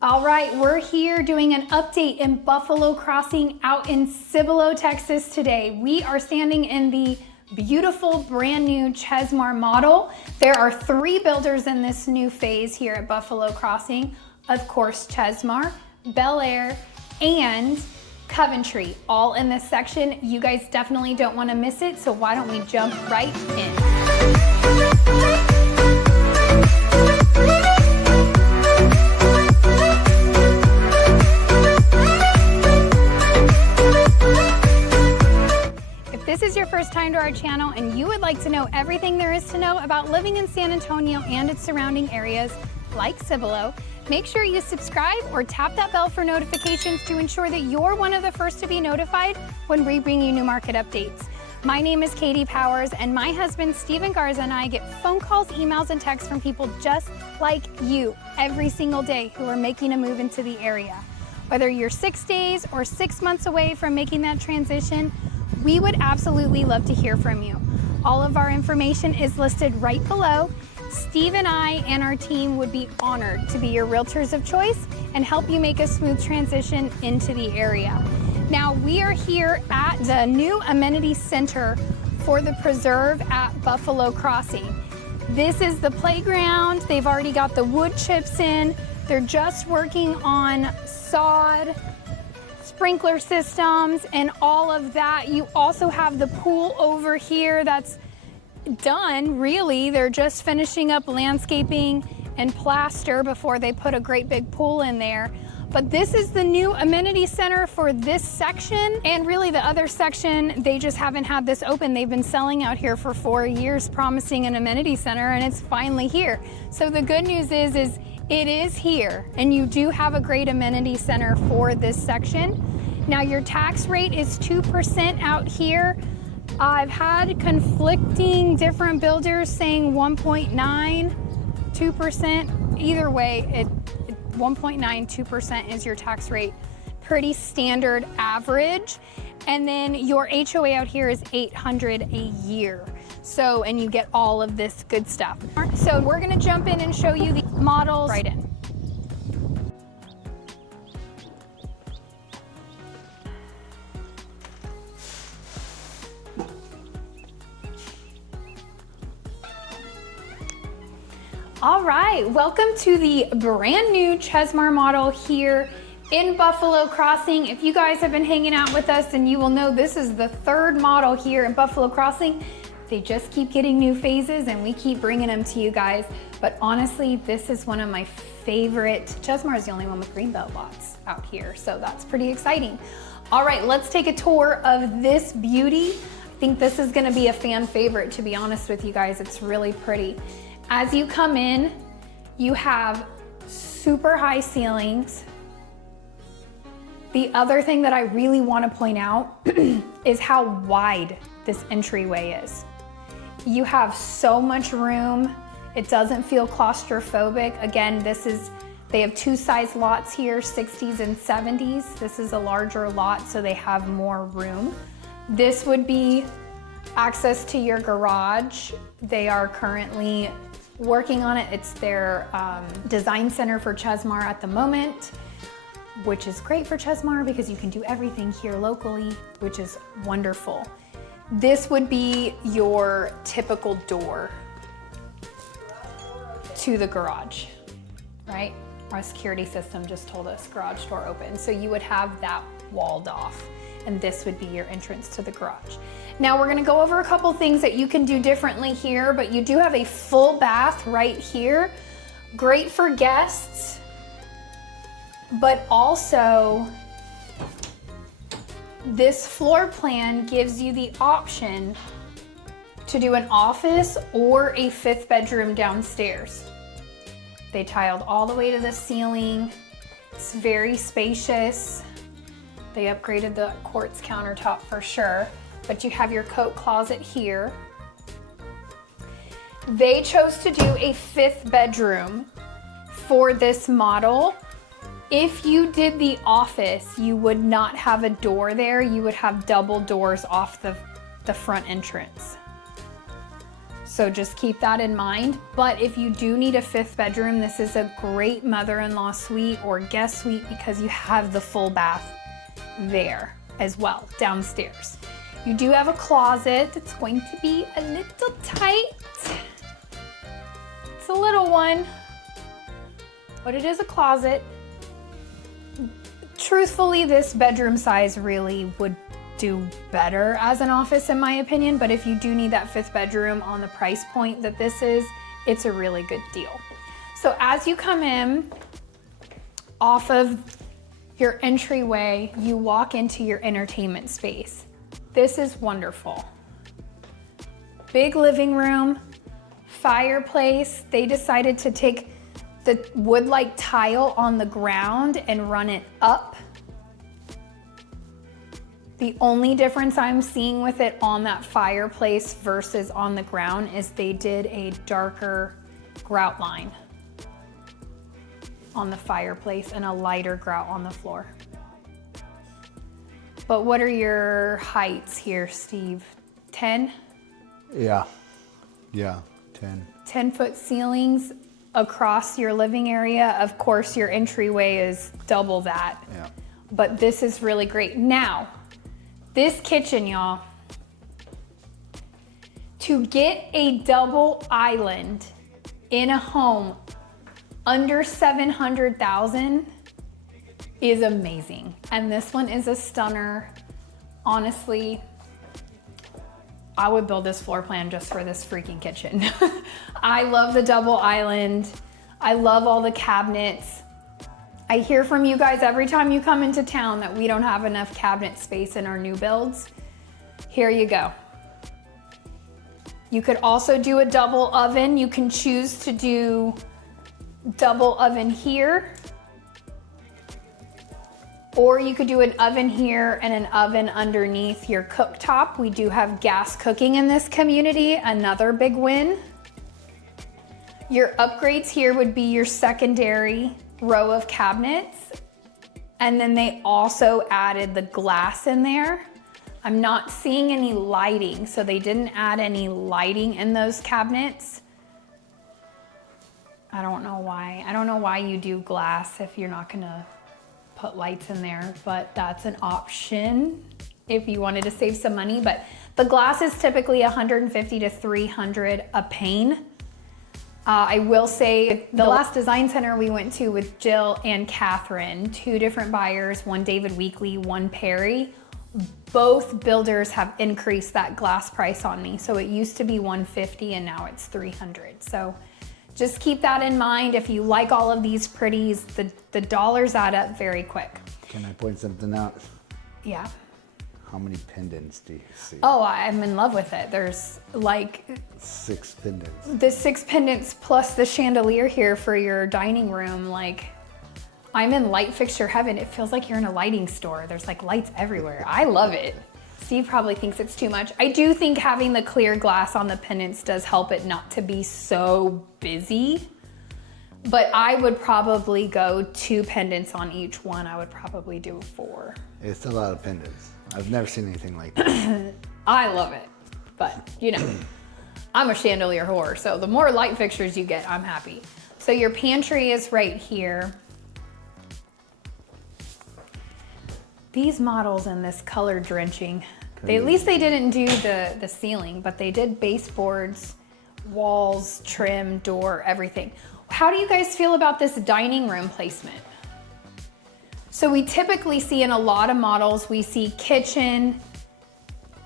All right, we're here doing an update in Buffalo Crossing out in Cibolo, Texas today. We are standing in the beautiful brand new Chesmar model. There are 3 builders in this new phase here at Buffalo Crossing. Of course, Chesmar, Bellaire, and Coventry, all in this section. You guys definitely don't want to miss it, so why don't we jump right in. If this is your first time to our channel and you would like to know everything there is to know about living in San Antonio and its surrounding areas like Cibolo, make sure you subscribe or tap that bell for notifications to ensure that you're one of the first to be notified when we bring you new market updates. My name is Katie Powers, and my husband Steven Garza and I get phone calls, emails, and texts from people just like you every single day who are making a move into the area. Whether you're 6 days or 6 months away from making that transition, we would absolutely love to hear from you. All of our information is listed right below. Steve and I and our team would be honored to be your realtors of choice and help you make a smooth transition into the area. Now, we are here at the new amenity center for the preserve at Buffalo Crossing. This is the playground. They've already got the wood chips in. They're just working on sod, sprinkler systems, and all of that. You also have the pool over here that's done, really. They're just finishing up landscaping and plaster before they put a great big pool in there. But this is the new amenity center for this section, and really the other section, they just haven't had this open. They've been selling out here for 4 years, promising an amenity center, and it's finally here. So the good news is it is here, and you do have a great amenity center for this section. Now, your tax rate is 2% out here. I've had conflicting different builders saying 1.9, 2%. Either way, 1.9, 2% is your tax rate. Pretty standard average. And then your HOA out here is $800 a year. So, and you get all of this good stuff. So we're gonna jump in and show you the models right in. All right, welcome to the brand new Chesmar model here in Buffalo Crossing. If you guys have been hanging out with us, then you will know this is the 3rd model here in Buffalo Crossing. They just keep getting new phases and we keep bringing them to you guys. But honestly, this is one of my favorite. Chesmar is the only one with greenbelt lots out here, so that's pretty exciting. All right, let's take a tour of this beauty. I think this is gonna be a fan favorite, to be honest with you guys. It's really pretty. As you come in, you have super high ceilings. The other thing that I really want to point out is how wide this entryway is. You have so much room. It doesn't feel claustrophobic. Again, they have 2 size lots here, 60s and 70s. This is a larger lot, so they have more room. This would be access to your garage. They are currently working on it. It's their design center for Chesmar at the moment, which is great for Chesmar because you can do everything here locally, which is wonderful. This would be your typical door to the garage, right? Our security system just told us garage door open. So you would have that walled off, and this would be your entrance to the garage. Now we're gonna go over a couple things that you can do differently here, but you do have a full bath right here. Great for guests, but also this floor plan gives you the option to do an office or a 5th bedroom downstairs. They tiled all the way to the ceiling. It's very spacious. They upgraded the quartz countertop for sure. But you have your coat closet here. They chose to do a 5th bedroom for this model. If you did the office, you would not have a door there. You would have double doors off the front entrance. So just keep that in mind. But if you do need a 5th bedroom, this is a great mother-in-law suite or guest suite because you have the full bath there as well, downstairs. You do have a closet. It's going to be a little tight. It's a little one, but it is a closet. Truthfully, this bedroom size really would do better as an office in my opinion, but if you do need that 5th bedroom on the price point that this is, it's a really good deal. So as you come in off of your entryway, you walk into your entertainment space. This is wonderful. Big living room, fireplace. They decided to take the wood-like tile on the ground and run it up. The only difference I'm seeing with it on that fireplace versus on the ground is they did a darker grout line on the fireplace and a lighter grout on the floor. But what are your heights here, Steve? 10? Yeah, 10. 10-foot ceilings across your living area. Of course, your entryway is double that. Yeah. But this is really great. Now, this kitchen, y'all, to get a double island in a home under $700,000 is amazing. And this one is a stunner. Honestly, I would build this floor plan just for this freaking kitchen. I love the double island. I love all the cabinets. I hear from you guys every time you come into town that we don't have enough cabinet space in our new builds. Here you go. You could also do a double oven. You can choose to do double oven here, or you could do an oven here and an oven underneath your cooktop. We do have gas cooking in this community, another big win. Your upgrades here would be your secondary row of cabinets, and then they also added the glass in there. I'm not seeing any lighting, so they didn't add any lighting in those cabinets. I don't know why. I don't know why you do glass if you're not gonna put lights in there, but that's an option if you wanted to save some money. But the glass is typically $150 to $300 a pane. I will say the last design center we went to with Jill and Catherine, 2 different buyers, one David Weekley, one Perry, both builders have increased that glass price on me. So it used to be $150 and now it's $300. So just keep that in mind. If you like all of these pretties, the dollars add up very quick. Can I point something out? Yeah. How many pendants do you see? Oh, I'm in love with it. There's like 6 pendants. the 6 pendants plus the chandelier here for your dining room. Like, I'm in light fixture heaven. It feels like you're in a lighting store. There's like lights everywhere. I love it. Steve probably thinks it's too much. I do think having the clear glass on the pendants does help it not to be so busy. But I would probably go 2 pendants on each one. I would probably do 4. It's a lot of pendants. I've never seen anything like that. I love it, but you know, I'm a chandelier whore, so the more light fixtures you get, I'm happy. So your pantry is right here. These models in this color drenching, at least they didn't do the ceiling, but they did baseboards, walls, trim, door, everything. How do you guys feel about this dining room placement? So we typically see in a lot of models, we see kitchen,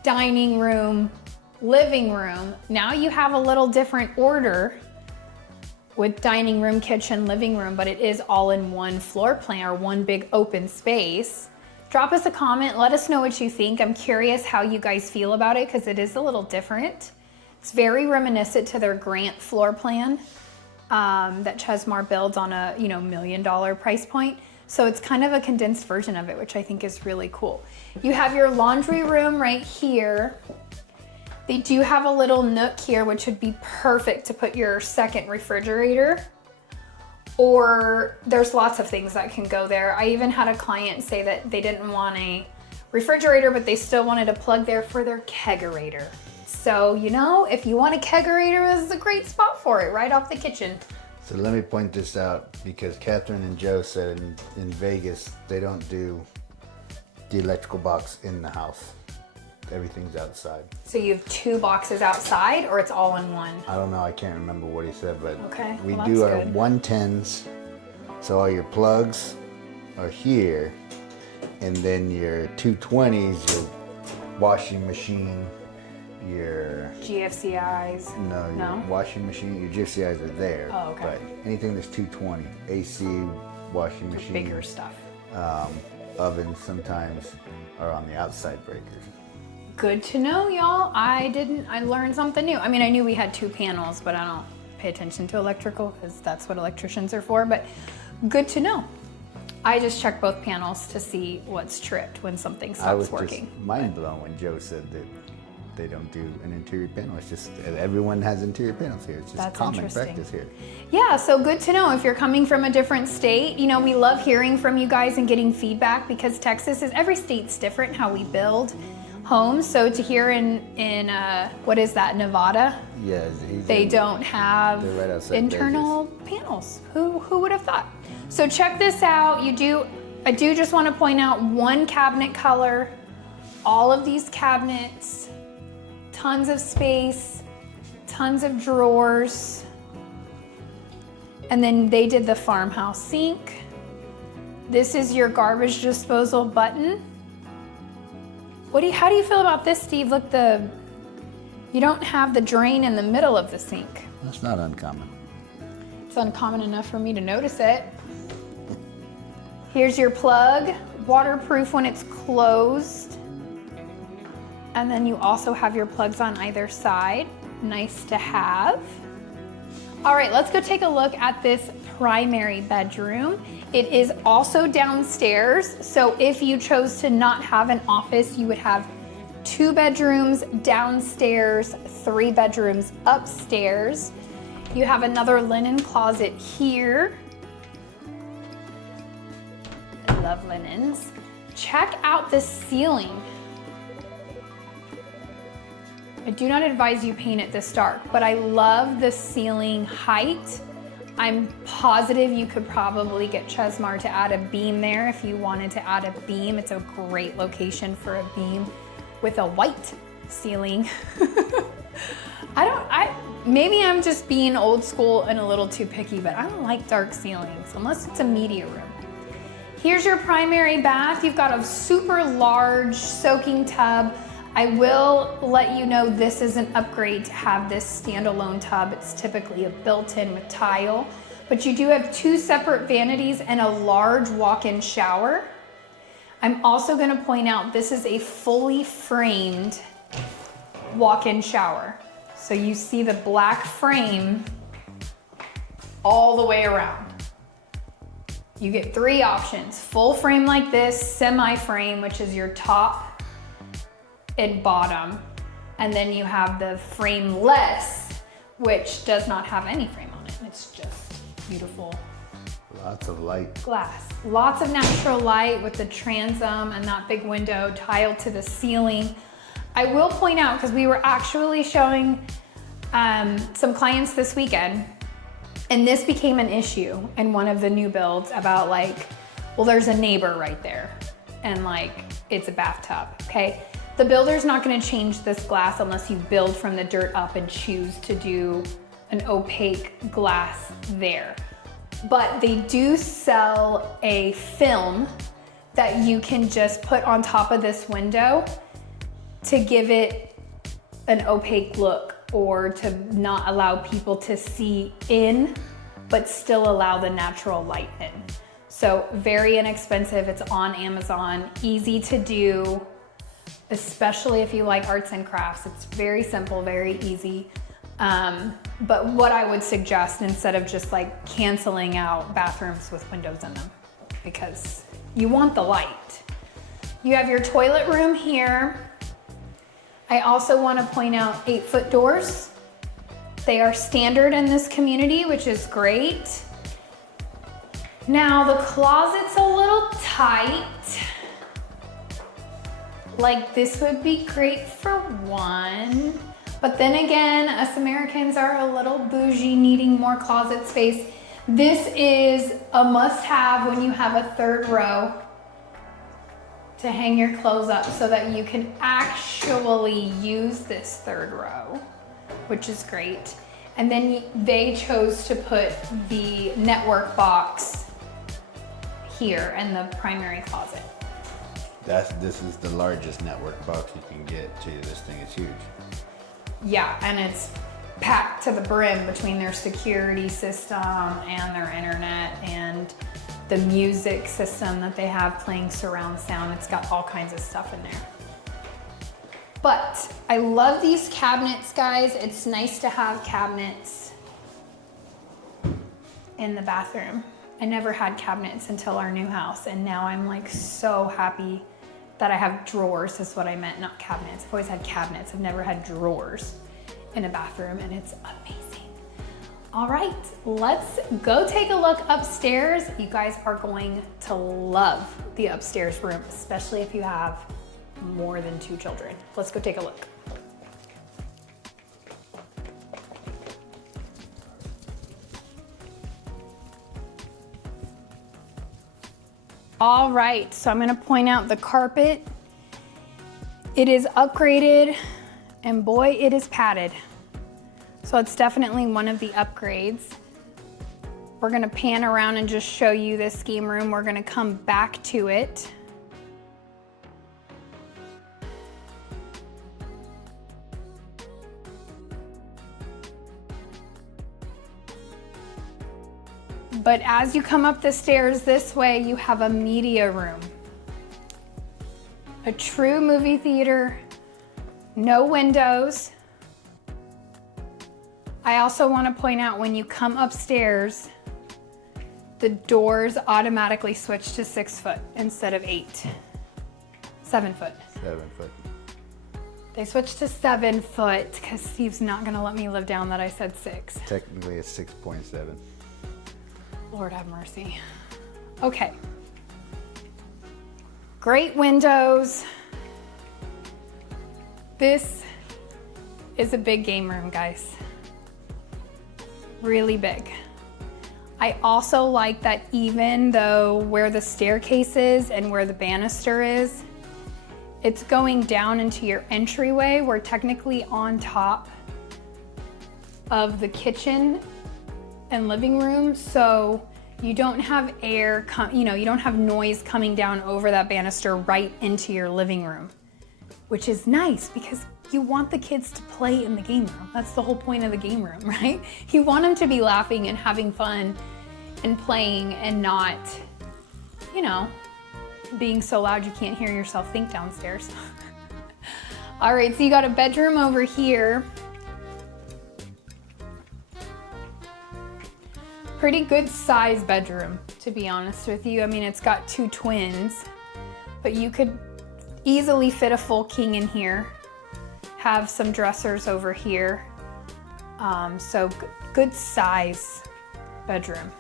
dining room, living room. Now you have a little different order with dining room, kitchen, living room, but it is all in one floor plan or one big open space. Drop us a comment, let us know what you think. I'm curious how you guys feel about it because it is a little different. It's very reminiscent to their Grant floor plan that Chesmar builds on a $1 million price point. So it's kind of a condensed version of it, which I think is really cool. You have your laundry room right here. They do have a little nook here, which would be perfect to put your second refrigerator. Or there's lots of things that can go there. I even had a client say that they didn't want a refrigerator, but they still wanted a plug there for their kegerator. So, you know, if you want a kegerator, this is a great spot for it, right off the kitchen. So let me point this out because Catherine and Joe said in Vegas, they don't do the electrical box in the house. Everything's outside. So you have 2 boxes outside, or it's all in one? I don't know, I can't remember what he said, but Okay, we well, do that's our good. 110s. So all your plugs are here, and then your 220s, your washing machine, your GFCIs? your No? washing machine, your GFCIs are there. Oh, okay. But anything that's 220, AC, washing machine, Bigger stuff. ovens sometimes are on the outside breakers. Good to know, y'all. I learned something new. I mean, I knew we had 2 panels, but I don't pay attention to electrical because that's what electricians are for, but good to know. I just check both panels to see what's tripped when something I was stops working. just mind blown when Joe said that they don't do an interior panel. It's just everyone has interior panels here. It's just That's common interesting. practice here. Yeah, so good to know if you're coming from a different state. You know, we love hearing from you guys and getting feedback because Texas is, every state's different how we build homes. So to hear in what is that, Nevada? Yeah, They don't have They're right outside internal panels. Who would have thought? So check this out. I do just want to point out one cabinet color, all of these cabinets, tons of space, tons of drawers. And then they did the farmhouse sink. This is your garbage disposal button. How do you feel about this, Steve? Look, you don't have the drain in the middle of the sink. That's not uncommon. It's uncommon enough for me to notice it. Here's your plug, waterproof when it's closed. And then you also have your plugs on either side. Nice to have. All right, let's go take a look at this primary bedroom. It is also downstairs. So if you chose to not have an office, you would have 2 bedrooms downstairs, 3 bedrooms upstairs. You have another linen closet here. I love linens. Check out the ceiling. I do not advise you paint it this dark, but I love the ceiling height. I'm positive you could probably get Chesmar to add a beam there if you wanted to add a beam. It's a great location for a beam with a white ceiling. Maybe I'm just being old school and a little too picky, but I don't like dark ceilings unless it's a media room. Here's your primary bath. You've got a super large soaking tub. I will let you know this is an upgrade to have this standalone tub. It's typically a built-in with tile, but you do have 2 separate vanities and a large walk-in shower. I'm also gonna point out this is a fully framed walk-in shower. So you see the black frame all the way around. You get 3 options: full frame like this, semi-frame, which is your top and bottom, and then you have the frameless, which does not have any frame on it. It's just beautiful. Lots of light. Glass. Lots of natural light with the transom and that big window tiled to the ceiling. I will point out, because we were actually showing some clients this weekend, and this became an issue in one of the new builds about well, there's a neighbor right there, and it's a bathtub, okay? The builder's not gonna change this glass unless you build from the dirt up and choose to do an opaque glass there. But they do sell a film that you can just put on top of this window to give it an opaque look, or to not allow people to see in, but still allow the natural light in. So very inexpensive. It's on Amazon, easy to do, especially if you like arts and crafts. It's very simple, very easy. But what I would suggest, instead of just canceling out bathrooms with windows in them, because you want the light. You have your toilet room here. I also want to point out 8-foot doors. They are standard in this community, which is great. Now the closet's a little tight. This would be great for one. But then again, us Americans are a little bougie, needing more closet space. This is a must-have when you have a third row to hang your clothes up so that you can actually use this third row, which is great. And then they chose to put the network box here in the primary closet. This is the largest network box you can get too. This thing is huge. Yeah, and it's packed to the brim between their security system and their internet and the music system that they have playing surround sound. It's got all kinds of stuff in there. But I love these cabinets, guys. It's nice to have cabinets in the bathroom. I never had cabinets until our new house, and now I'm like so happy that I have drawers, is what I meant, not cabinets. I've always had cabinets. I've never had drawers in a bathroom, and it's amazing. All right, let's go take a look upstairs. You guys are going to love the upstairs room, especially if you have more than 2 children. Let's go take a look. All right, so I'm gonna point out the carpet. It is upgraded, and boy, it is padded. So it's definitely one of the upgrades. We're gonna pan around and just show you this game room. We're gonna come back to it. But as you come up the stairs this way, you have a media room. A true movie theater, no windows. I also want to point out when you come upstairs, the doors automatically switch to 6 foot instead of 8. 7 foot. 7 foot. They switched to 7 foot because Steve's not going to let me live down that I said 6. Technically it's 6.7. Lord have mercy. Okay. Great windows. This is a big game room, guys. Really big. I also like that even though where the staircase is and where the banister is, it's going down into your entryway. We're technically on top of the kitchen and living room, so you don't have air, you don't have noise coming down over that banister right into your living room, which is nice because you want the kids to play in the game room. That's the whole point of the game room, right? You want them to be laughing and having fun and playing and not, being so loud you can't hear yourself think downstairs. All right, so you got a bedroom over here. Pretty good size bedroom, to be honest with you. I mean, it's got 2 twins, but you could easily fit a full king in here. Have some dressers over here. So good size bedroom.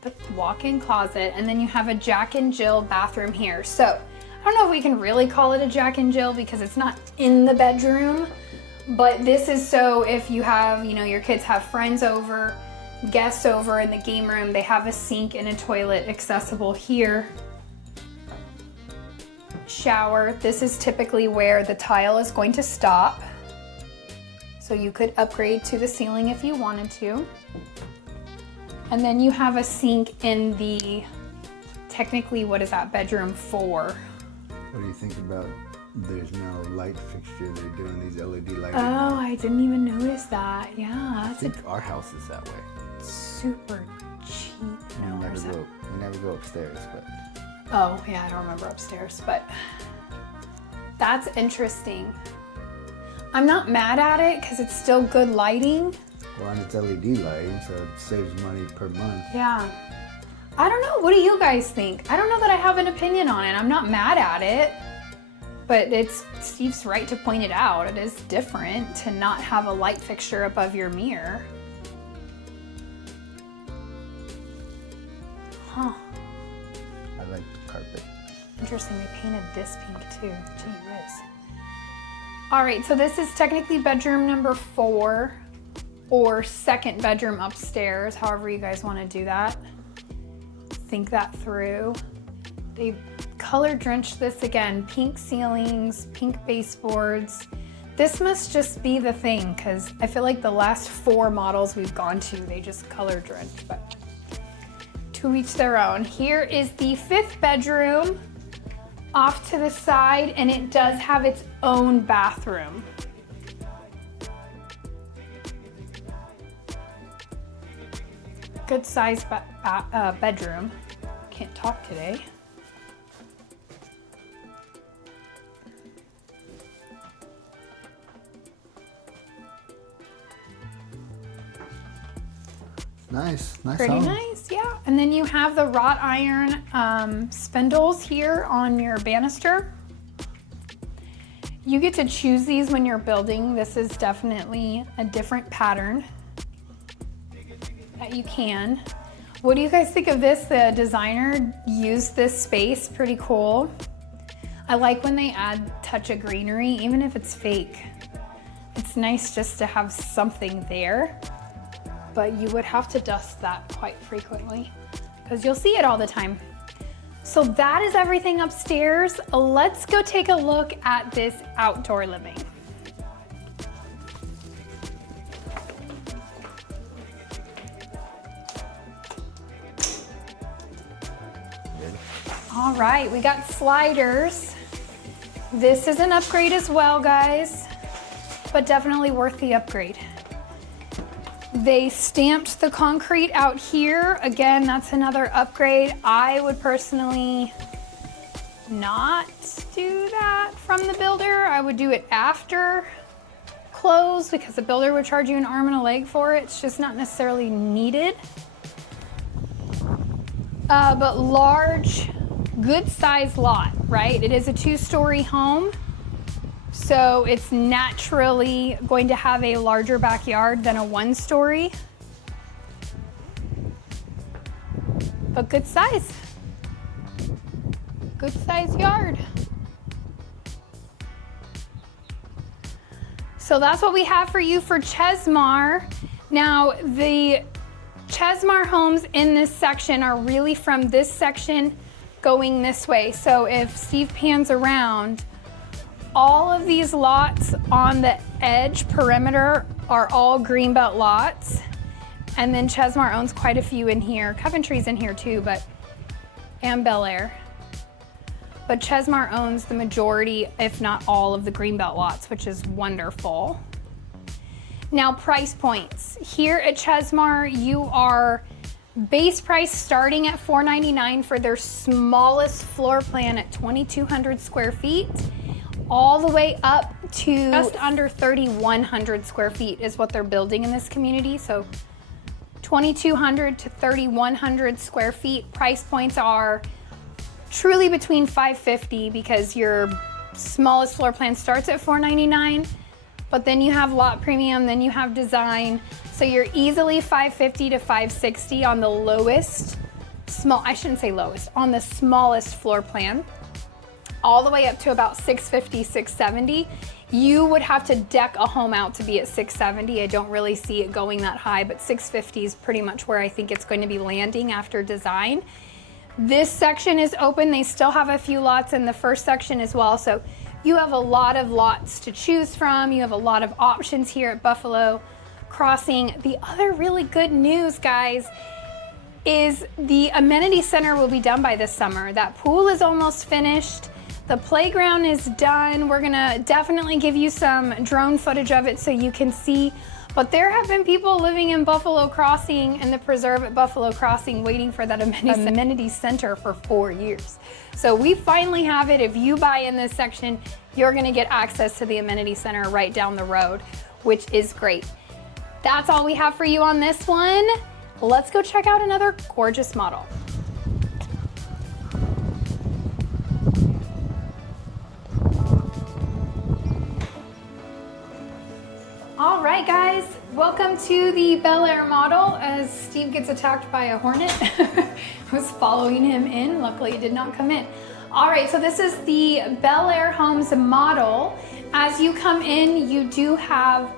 The walk-in closet, and then you have a Jack and Jill bathroom here. So I don't know if we can really call it a Jack and Jill because it's not in the bedroom, but this is so if you have, your kids have friends over, guests over in the game room, they have a sink and a toilet accessible here. Shower, this is typically where the tile is going to stop. So you could upgrade to the ceiling if you wanted to. And then you have a sink in the, technically, what is that, bedroom 4. What do you think about there's no light fixture? They're doing these LED lighting. Oh, I didn't even notice that. Yeah, I that's think our house is that way. super cheap. No, We never go upstairs, but. Oh, yeah, I don't remember upstairs, but that's interesting. I'm not mad at it because it's still good lighting. Well, and it's LED lighting, so it saves money per month. Yeah. I don't know. What do you guys think? I don't know that I have an opinion on it. I'm not mad at it, but it's Steve's right to point it out. It is different to not have a light fixture above your mirror. Huh. I like the carpet. Interesting, they painted this pink too. Gee whiz. All right, so this is technically bedroom number 4 or second bedroom upstairs, however you guys want to do that. Think that through. They've color drenched this again, pink ceilings, pink baseboards. This must just be the thing because I feel like the last 4 models we've gone to, they just color drenched, but to each their own. Here is the 5th bedroom off to the side, and it does have its own bathroom. Good size bedroom. Can't talk today. Nice Pretty home. nice, yeah. And then you have the wrought iron spindles here on your banister. You get to choose these when you're building. This is definitely a different pattern that you can. What do you guys think of this? The designer used this space, pretty cool. I like when they add touch of greenery, even if it's fake. It's nice just to have something there, but you would have to dust that quite frequently because you'll see it all the time. So that is everything upstairs. Let's go take a look at this outdoor living. All right, we got sliders. This is an upgrade as well, guys, but definitely worth the upgrade. They stamped the concrete out here. Again, that's another upgrade. I would personally not do that from the builder. I would do it after close because the builder would charge you an arm and a leg for it. It's just not necessarily needed. But large, good size lot, right? It is a 2-story home. So it's naturally going to have a larger backyard than a 1-story, but good size yard. So that's what we have for you for Chesmar. Now the Chesmar homes in this section are really from this section going this way. So if Steve pans around, all of these lots on the edge perimeter are all greenbelt lots. And then Chesmar owns quite a few in here. Coventry's in here too, and Bellaire. But Chesmar owns the majority, if not all, of the greenbelt lots, which is wonderful. Now, price points. Here at Chesmar, you are base price starting at $499 for their smallest floor plan at 2,200 square feet. All the way up to just under 3,100 square feet is what they're building in this community. So 2,200 to 3,100 square feet. Price points are truly between $550 because your smallest floor plan starts at $499, but then you have lot premium, then you have design. So you're easily $550 to $560 on the lowest, on the smallest floor plan. All the way up to about $650, $670. You would have to deck a home out to be at $670. I don't really see it going that high, but $650 is pretty much where I think it's going to be landing after design. This section is open. They still have a few lots in the first section as well. So you have a lot of lots to choose from. You have a lot of options here at Buffalo Crossing. The other really good news, guys, is the amenity center will be done by this summer. That pool is almost finished. The playground is done. We're gonna definitely give you some drone footage of it so you can see. But there have been people living in Buffalo Crossing and the preserve at Buffalo Crossing waiting for that amenity center for 4 years. So we finally have it. If you buy in this section, you're gonna get access to the amenity center right down the road, which is great. That's all we have for you on this one. Let's go check out another gorgeous model. All right, guys, welcome to the Bellaire model as Steve gets attacked by a hornet. I was following him in. Luckily, it did not come in. All right, so this is the Bellaire Homes model. As you come in, you do have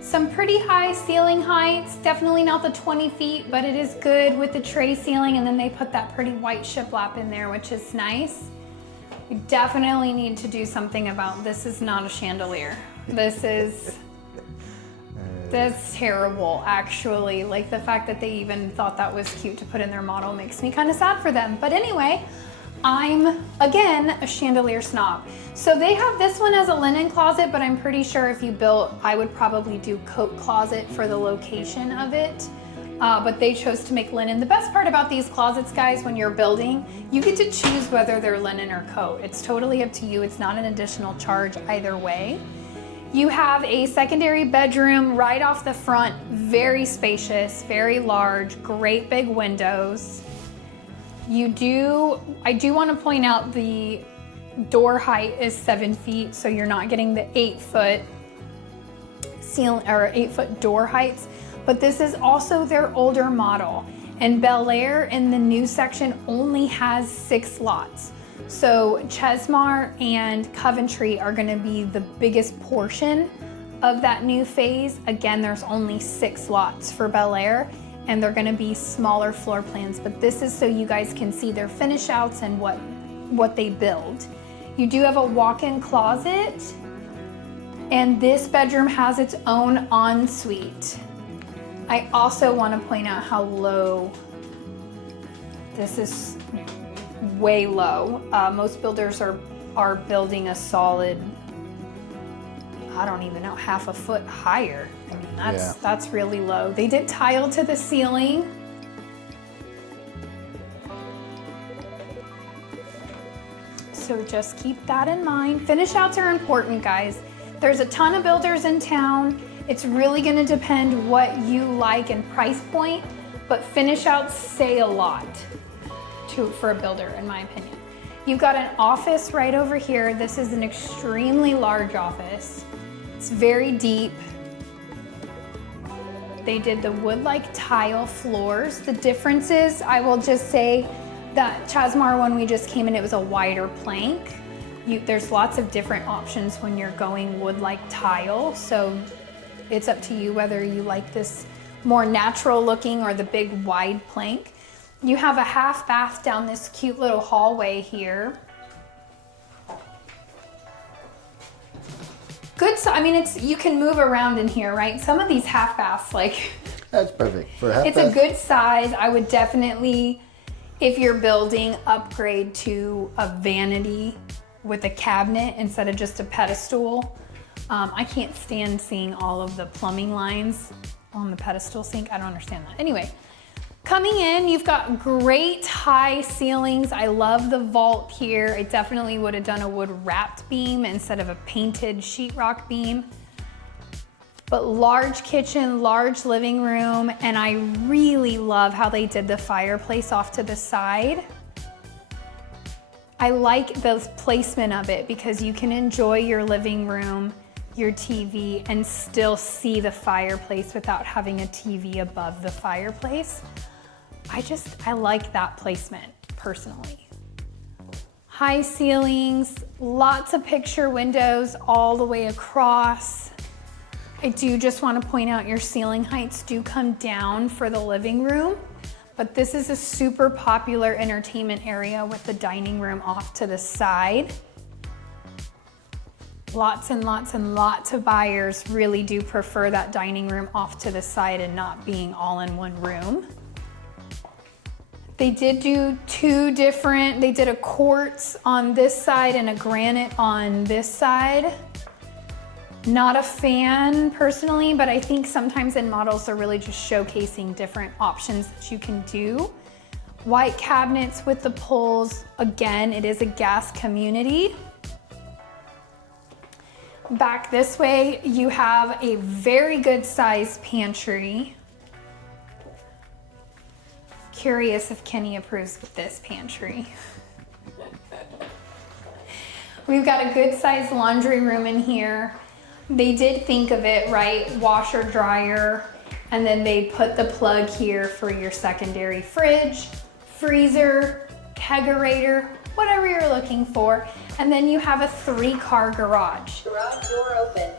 some pretty high ceiling heights, definitely not the 20 feet, but it is good with the tray ceiling, and then they put that pretty white shiplap in there, which is nice. You definitely need to do something about this. Is not a chandelier. That's terrible, actually. Like, the fact that they even thought that was cute to put in their model makes me kind of sad for them. But anyway, I'm, again, a chandelier snob. So they have this one as a linen closet, but I'm pretty sure if you built, I would probably do coat closet for the location of it. But they chose to make linen. The best part about these closets, guys, when you're building, you get to choose whether they're linen or coat. It's totally up to you. It's not an additional charge either way. You have a secondary bedroom right off the front, very spacious, very large, great big windows. I do want to point out the door height is 7 feet, so you're not getting the 8-foot ceiling or 8-foot door heights, but this is also their older model. And Bellaire in the new section only has 6 lots. So Chesmar and Coventry are going to be the biggest portion of that new phase. Again, there's only 6 lots for Bellaire, and they're going to be smaller floor plans, but this is so you guys can see their finish outs and what they build. You do have a walk-in closet, and this bedroom has its own ensuite. I also want to point out how low this is. Way low. Most builders are building a solid, I don't even know, half a foot higher. I mean, that's really low. They did tile to the ceiling. So just keep that in mind. Finish outs are important, guys. There's a ton of builders in town. It's really going to depend what you like and price point, but finish outs say a lot for a builder, in my opinion. You've got an office right over here. This is an extremely large office. It's very deep. They did the wood-like tile floors. The difference is, I will just say that Chesmar one we just came in, it was a wider plank. There's lots of different options when you're going wood-like tile, so it's up to you whether you like this more natural looking or the big wide plank. You have a half bath down this cute little hallway here. Good, so I mean, you can move around in here, right? Some of these half baths, like, that's perfect for a half it's bath. A good size. I would definitely, if you're building, upgrade to a vanity with a cabinet instead of just a pedestal. I can't stand seeing all of the plumbing lines on the pedestal sink. I don't understand that. Anyway. Coming in, you've got great high ceilings. I love the vault here. I definitely would have done a wood wrapped beam instead of a painted sheetrock beam. But large kitchen, large living room, and I really love how they did the fireplace off to the side. I like the placement of it because you can enjoy your living room, your TV, and still see the fireplace without having a TV above the fireplace. I like that placement personally. High ceilings, lots of picture windows all the way across. I do just want to point out your ceiling heights do come down for the living room, but this is a super popular entertainment area with the dining room off to the side. Lots and lots and lots of buyers really do prefer that dining room off to the side and not being all in one room. They did do they did a quartz on this side and a granite on this side. Not a fan personally, but I think sometimes in models they're really just showcasing different options that you can do. White cabinets with the pulls. Again, it is a gas community. Back this way, you have a very good sized pantry. Curious if Kenny approves of this pantry. We've got a good sized laundry room in here. They did think of it, right? Washer, dryer, and then they put the plug here for your secondary fridge, freezer, kegerator, whatever you're looking for. And then you have a 3-car garage. Garage door open.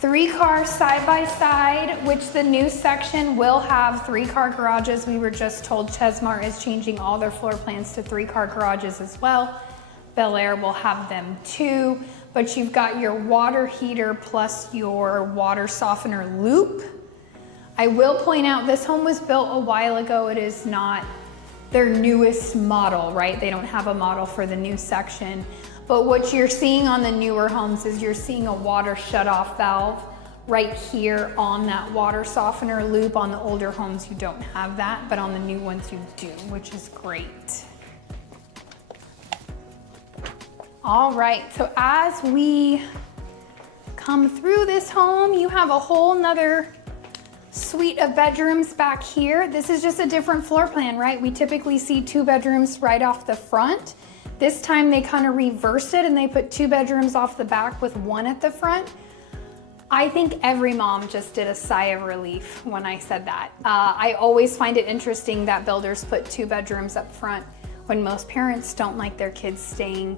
3-car side by side, which the new section will have 3-car garages. We were just told Chesmar is changing all their floor plans to 3-car garages as well. Bellaire will have them too, but you've got your water heater plus your water softener loop. I will point out this home was built a while ago. It is not their newest model, right? They don't have a model for the new section. But what you're seeing on the newer homes is you're seeing a water shutoff valve right here on that water softener loop. On the older homes, you don't have that, but on the new ones you do, which is great. All right, so as we come through this home, you have a whole nother suite of bedrooms back here. This is just a different floor plan, right? We typically see 2 bedrooms right off the front. This time they kind of reversed it and they put 2 bedrooms off the back with 1 at the front. I think every mom just did a sigh of relief when I said that. I always find it interesting that builders put 2 bedrooms up front when most parents don't like their kids staying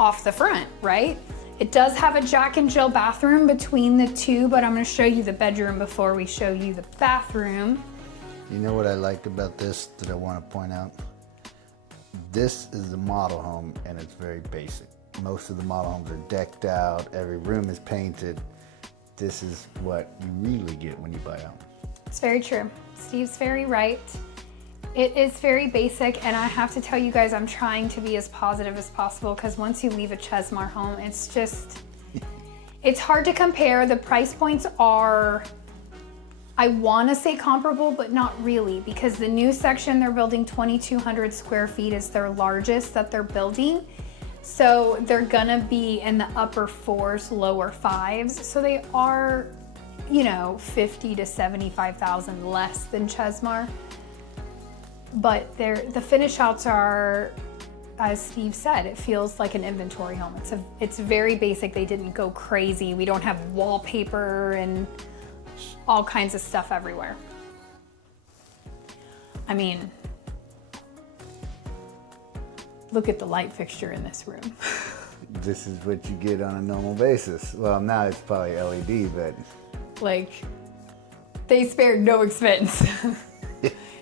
off the front, right? It does have a Jack and Jill bathroom between the 2, but I'm gonna show you the bedroom before we show you the bathroom. You know what I like about this that I want to point out? This is the model home and it's very basic. Most of the model homes are decked out, every room is painted. This is what you really get when you buy a home. It's very true. Steve's very right. It is very basic, and I have to tell you guys, I'm trying to be as positive as possible because once you leave a Chesmar home, it's just, it's hard to compare. The price points are, I want to say comparable, but not really, because the new section they're building 2,200 square feet is their largest that they're building. So they're gonna be in the upper 4s, lower 5s. So they are, you know, 50 to 75,000 less than Chesmar. But the finish outs are, as Steve said, it feels like an inventory home. It's very basic. They didn't go crazy. We don't have wallpaper and all kinds of stuff everywhere. I mean, look at the light fixture in this room. This is what you get on a normal basis. Well, now it's probably LED, but... Like, they spared no expense.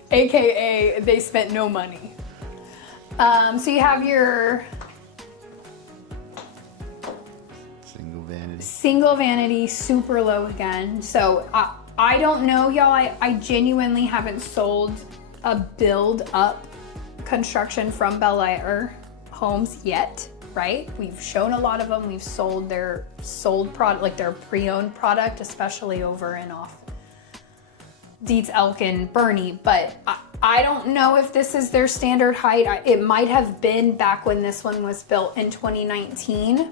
AKA, they spent no money. So you have your single vanity, super low again. So I don't know, y'all. I genuinely haven't sold a build up construction from Bellaire Homes yet, right? We've shown a lot of them. We've sold their sold product, like their pre-owned product, especially over and off Dietz, Elkin, Bernie, but I don't know if this is their standard height. It might have been back when this one was built in 2019.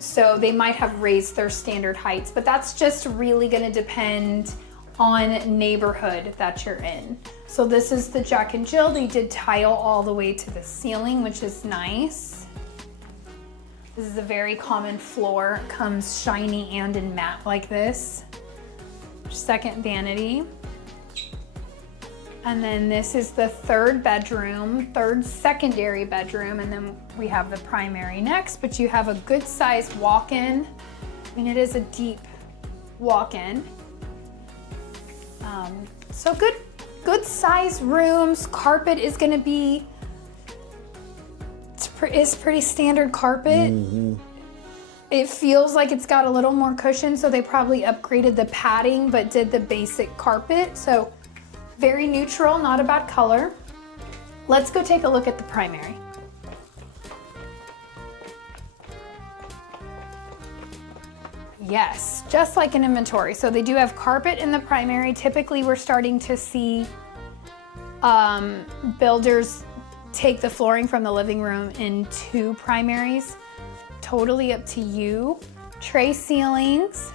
So they might have raised their standard heights, but that's just really gonna depend on neighborhood that you're in. So this is the Jack and Jill. They did tile all the way to the ceiling, which is nice. This is a very common floor. It comes shiny and in matte like this. Second vanity. And then this is the 3rd bedroom, 3rd secondary bedroom, and then we have the primary next, but you have a good sized walk-in. I mean, it is a deep walk-in. So good size rooms. Carpet is gonna be, it's pretty standard carpet. Mm-hmm. It feels like it's got a little more cushion, so they probably upgraded the padding but did the basic carpet. So very neutral, not a bad color. Let's go take a look at the primary. Yes, just like an inventory. So they do have carpet in the primary. Typically we're starting to see builders take the flooring from the living room into primaries. Totally up to you. Tray ceilings.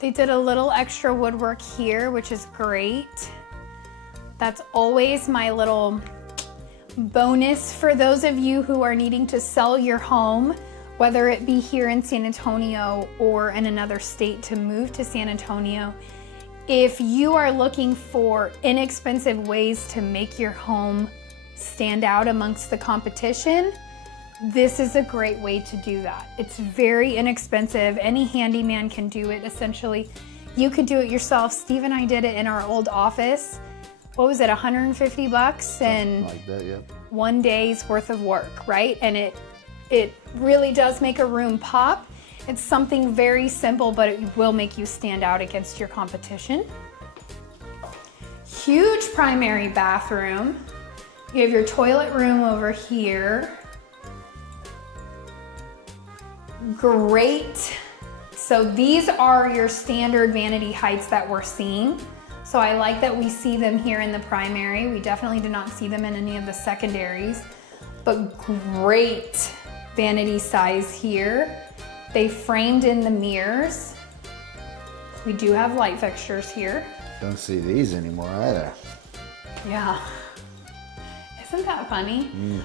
They did a little extra woodwork here, which is great. That's always my little bonus for those of you who are needing to sell your home, whether it be here in San Antonio or in another state to move to San Antonio, If you are looking for inexpensive ways to make your home stand out amongst the competition, this is a great way to do that. It's very inexpensive. Any handyman can do it, essentially. You could do it yourself. Steve and I did it in our old office. What was it, 150 bucks? And like that, yeah. 1 day's worth of work, right? And it really does make a room pop. It's something very simple, but it will make you stand out against your competition. Huge primary bathroom. You have your toilet room over here. Great. So these are your standard vanity heights that we're seeing. So I like that we see them here in the primary. We definitely did not see them in any of the secondaries, but great vanity size here. They framed in the mirrors. We do have light fixtures here. Don't see these anymore either. Yeah. Isn't that funny?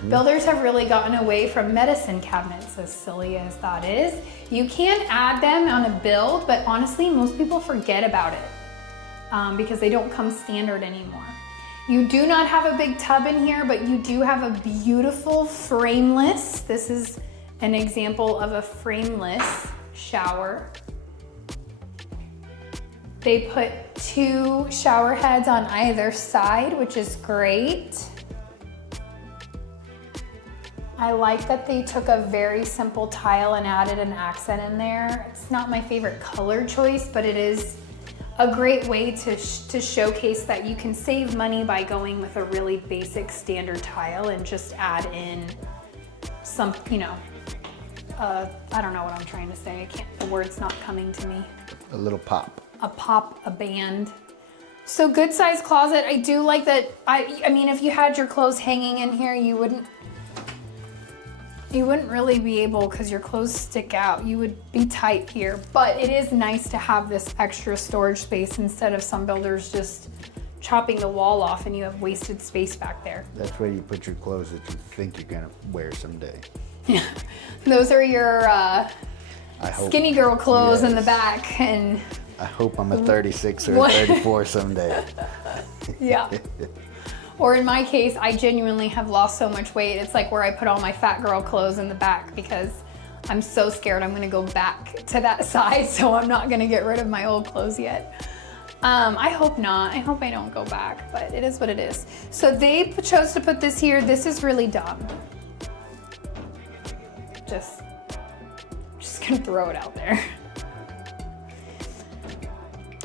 Builders have really gotten away from medicine cabinets, as silly as that is. You can add them on a build, but honestly, most people forget about it because they don't come standard anymore. You do not have a big tub in here, but you do have a beautiful frameless. This is an example of a frameless shower. They put 2 shower heads on either side, which is great. I like that they took a very simple tile and added an accent in there. It's not my favorite color choice, but it is a great way to showcase that you can save money by going with a really basic standard tile and just add in some, you know, I don't know what I'm trying to say. The word's not coming to me. A little pop. A pop, a band. So good size closet. I do like that. I mean, if you had your clothes hanging in here, you wouldn't really be able, because your clothes stick out. You would be tight here, but it is nice to have this extra storage space instead of some builders just chopping the wall off and you have wasted space back there. That's where you put your clothes that you think you're gonna wear someday. Yeah, those are your skinny girl clothes in the back. And I hope I'm a 36 or a 34 someday. Yeah. Or in my case, I genuinely have lost so much weight. It's like where I put all my fat girl clothes in the back because I'm so scared I'm gonna go back to that size, so I'm not gonna get rid of my old clothes yet. I hope not. I hope I don't go back, but it is what it is. So they chose to put this here. This is really dumb. Just gonna throw it out there.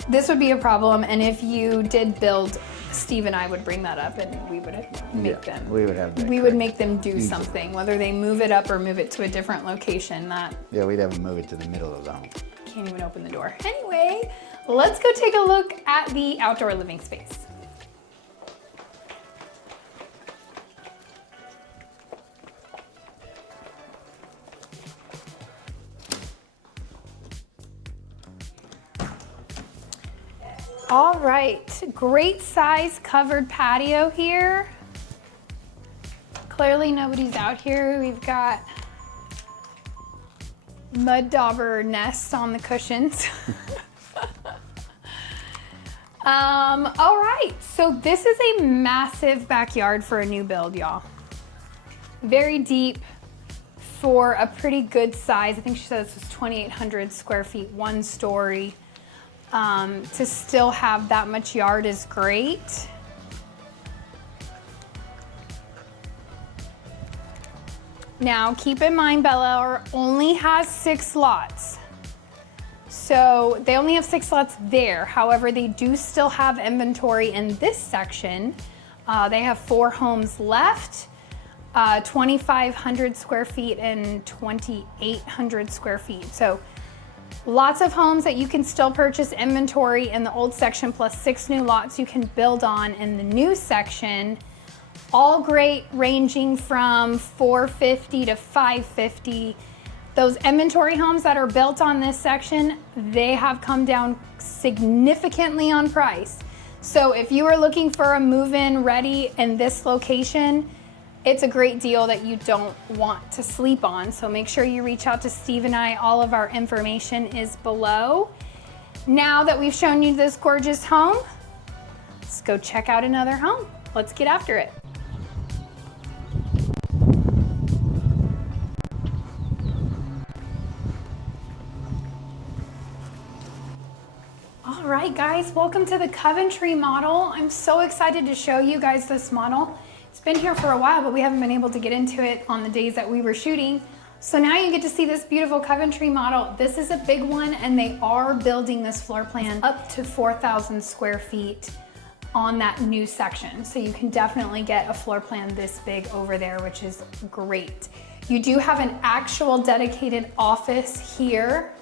This would be a problem, and if you did build, Steve and I would bring that up, and we would make them. We would have. We would make them do something, whether they move it up or move it to a different location. Yeah, we'd have them move it to the middle of the home. Can't even open the door. Anyway, let's go take a look at the outdoor living space. All right, great size covered patio here. Clearly nobody's out here. We've got mud dauber nests on the cushions. All right, so this is a massive backyard for a new build, y'all. Very deep for a pretty good size. I think she said this was 2,800 square feet, 1 story. To still have that much yard is great. Now, keep in mind, Bellaire only has 6 lots. So they only have 6 lots there. However, they do still have inventory in this section. They have 4 homes left, 2,500 square feet and 2,800 square feet. So lots of homes that you can still purchase inventory in the old section, plus 6 new lots you can build on in the new section. All great, ranging from $450 to $550. Those inventory homes that are built on this section, they have come down significantly on price. So if you are looking for a move-in ready in this location, it's a great deal that you don't want to sleep on. So make sure you reach out to Steve and I. All of our information is below. Now that we've shown you this gorgeous home, let's go check out another home. Let's get after it. All right, guys, welcome to the Coventry model. I'm so excited to show you guys this model. It's been here for a while, but we haven't been able to get into it on the days that we were shooting. So now you get to see this beautiful Coventry model. This is a big one, and they are building this floor plan up to 4,000 square feet on that new section. So you can definitely get a floor plan this big over there, which is great. You do have an actual dedicated office here,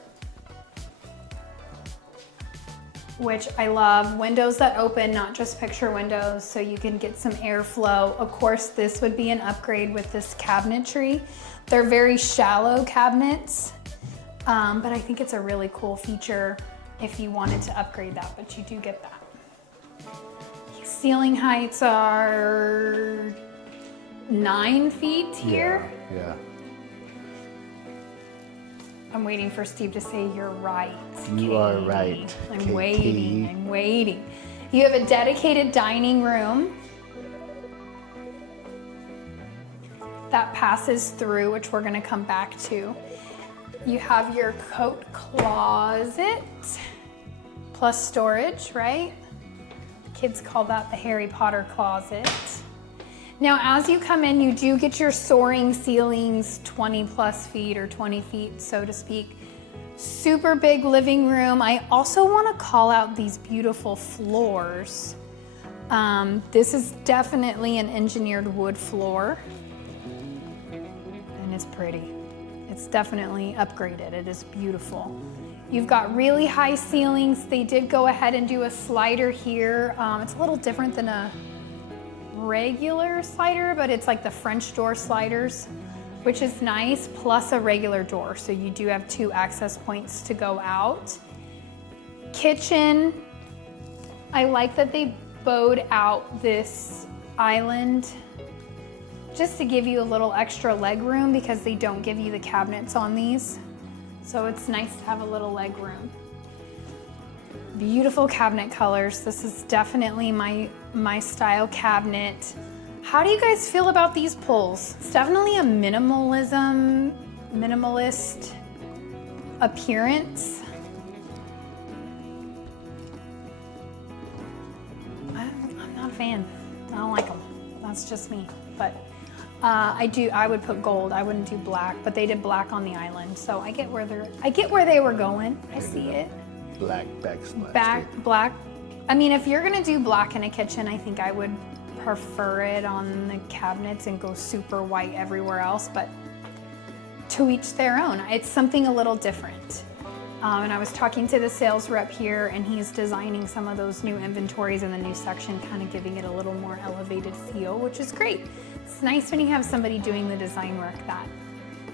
which I love. Windows that open, not just picture windows, so you can get some airflow. Of course, this would be an upgrade with this cabinetry. They're very shallow cabinets, but I think it's a really cool feature if you wanted to upgrade that, but you do get that. Ceiling heights are 9 feet here. Yeah. I'm waiting for Steve to say you're right. You are right. I'm waiting. You have a dedicated dining room that passes through, which we're gonna come back to. You have your coat closet plus storage, right? Kids call that the Harry Potter closet. Now, as you come in, you do get your soaring ceilings, 20 plus feet or 20 feet, so to speak. Super big living room. I also want to call out these beautiful floors. This is definitely an engineered wood floor, and it's pretty. It's definitely upgraded. It is beautiful. You've got really high ceilings. They did go ahead and do a slider here. It's a little different than a regular slider, but it's like the French door sliders, which is nice, plus a regular door. So you do have 2 access points to go out. Kitchen, I like that they bowed out this island just to give you a little extra leg room, because they don't give you the cabinets on these. So it's nice to have a little leg room. Beautiful cabinet colors. This is definitely my style cabinet. How do you guys feel about these pulls? It's definitely a minimalist appearance. I'm not a fan. I don't like them. That's just me. But I would put gold. I wouldn't do black, but they did black on the island. So I get where they were going. I see it. Black backsplash. Black. I mean, if you're gonna do black in a kitchen, I think I would prefer it on the cabinets and go super white everywhere else, but to each their own. It's something a little different. And I was talking to the sales rep here, and he's designing some of those new inventories in the new section, kind of giving it a little more elevated feel, which is great. It's nice when you have somebody doing the design work that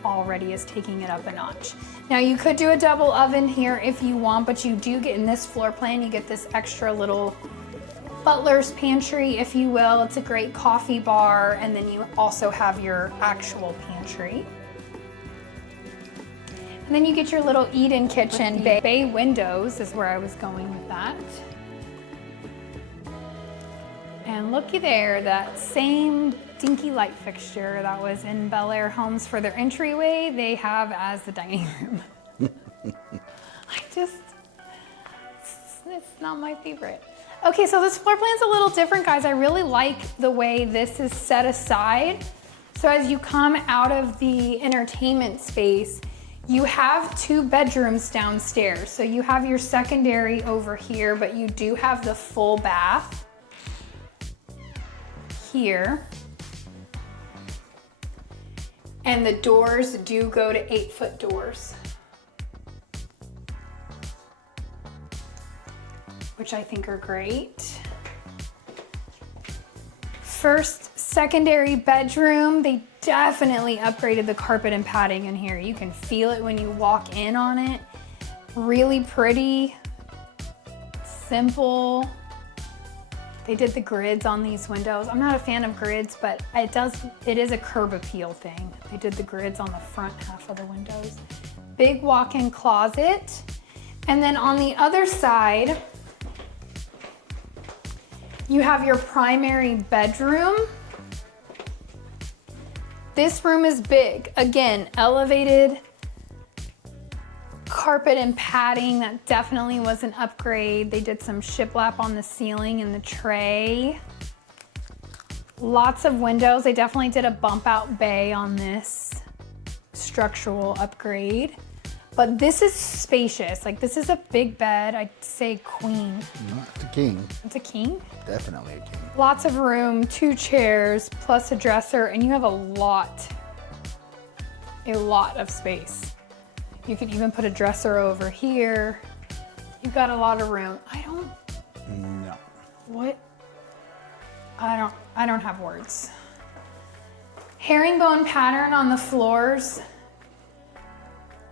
already is taking it up a notch. Now, you could do a double oven here if you want, but you do get in this floor plan, you get this extra little butler's pantry, if you will. It's a great coffee bar, and then you also have your actual pantry. And then you get your little eat-in kitchen. Bay windows is where I was going with that. And looky there, that same dinky light fixture that was in Bellaire Homes for their entryway, they have as the dining room. It's not my favorite. Okay, so this floor plan's a little different, guys. I really like the way this is set aside. So as you come out of the entertainment space, you have 2 bedrooms downstairs. So you have your secondary over here, but you do have the full bath here. And the doors do go to 8-foot doors, which I think are great. First, secondary bedroom, they definitely upgraded the carpet and padding in here. You can feel it when you walk in on it. Really pretty, simple. They did the grids on these windows. I'm not a fan of grids, but it is a curb appeal thing. They did the grids on the front half of the windows. Big walk-in closet. And then on the other side, you have your primary bedroom. This room is big. Again, elevated carpet and padding. That definitely was an upgrade. They did some shiplap on the ceiling and the tray. Lots of windows. They definitely did a bump out bay on this structural upgrade. But this is spacious. Like, this is a big bed. I'd say queen. No, it's a king. It's a king? Definitely a king. Lots of room, 2 chairs, plus a dresser, and you have a lot of space. You can even put a dresser over here. You've got a lot of room. No. What? I don't have words. Herringbone pattern on the floors.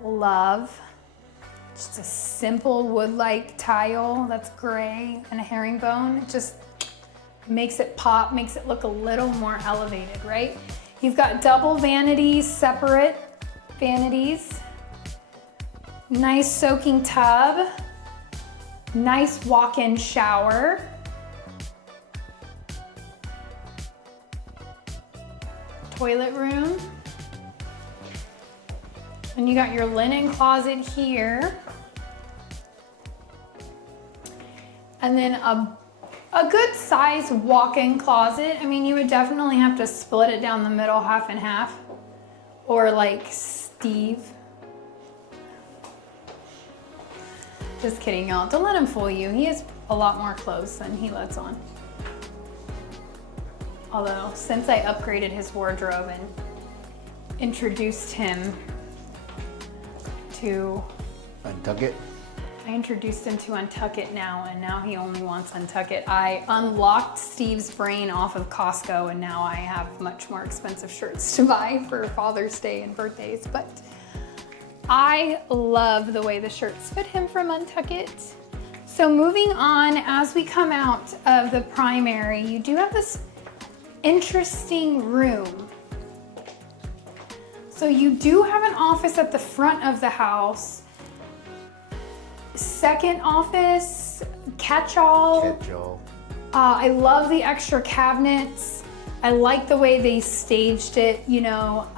Love. Just a simple wood-like tile that's gray and a herringbone. It just makes it pop, makes it look a little more elevated, right? You've got double vanities, separate vanities. Nice soaking tub. Nice walk-in shower. Toilet room. And you got your linen closet here. And then a good size walk-in closet. I mean, you would definitely have to split it down the middle, half and half. Or like Steve. Just kidding, y'all. Don't let him fool you. He has a lot more clothes than he lets on. Although, since I upgraded his wardrobe and introduced him to Untuck it. I introduced him to Untuck It now, and now he only wants Untuck It. I unlocked Steve's brain off of Costco, and now I have much more expensive shirts to buy for Father's Day and birthdays, but I love the way the shirts fit him from Untuck It. So moving on, as we come out of the primary, you do have this interesting room. So you do have an office at the front of the house. Second office, catch-all. Catch-all. I love the extra cabinets. I like the way they staged it, you know.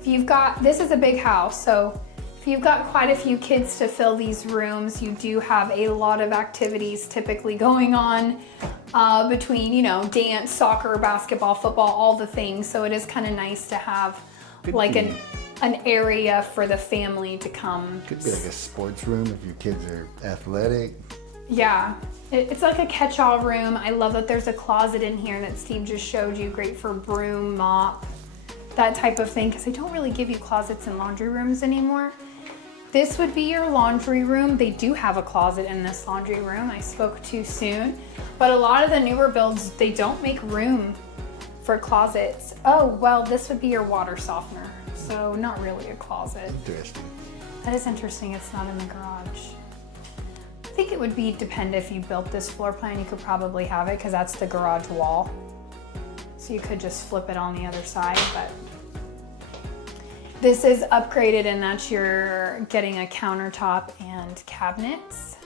If you've got, this is a big house, so if you've got quite a few kids to fill these rooms, you do have a lot of activities typically going on between, you know, dance, soccer, basketball, football, all the things. So it is kind of nice to have like an area for the family to come. Could be like a sports room if your kids are athletic. Yeah, it's like a catch-all room. I love that there's a closet in here that Steve just showed you, great for broom, mop, that type of thing, because they don't really give you closets in laundry rooms anymore. This would be your laundry room. They do have a closet in this laundry room. I spoke too soon, but a lot of the newer builds, they don't make room for closets. Oh, well, this would be your water softener. So not really a closet. Interesting. That is interesting, it's not in the garage. I think it would be depend if you built this floor plan, you could probably have it because that's the garage wall. So you could just flip it on the other side, but this is upgraded and that's you're getting a countertop and cabinets,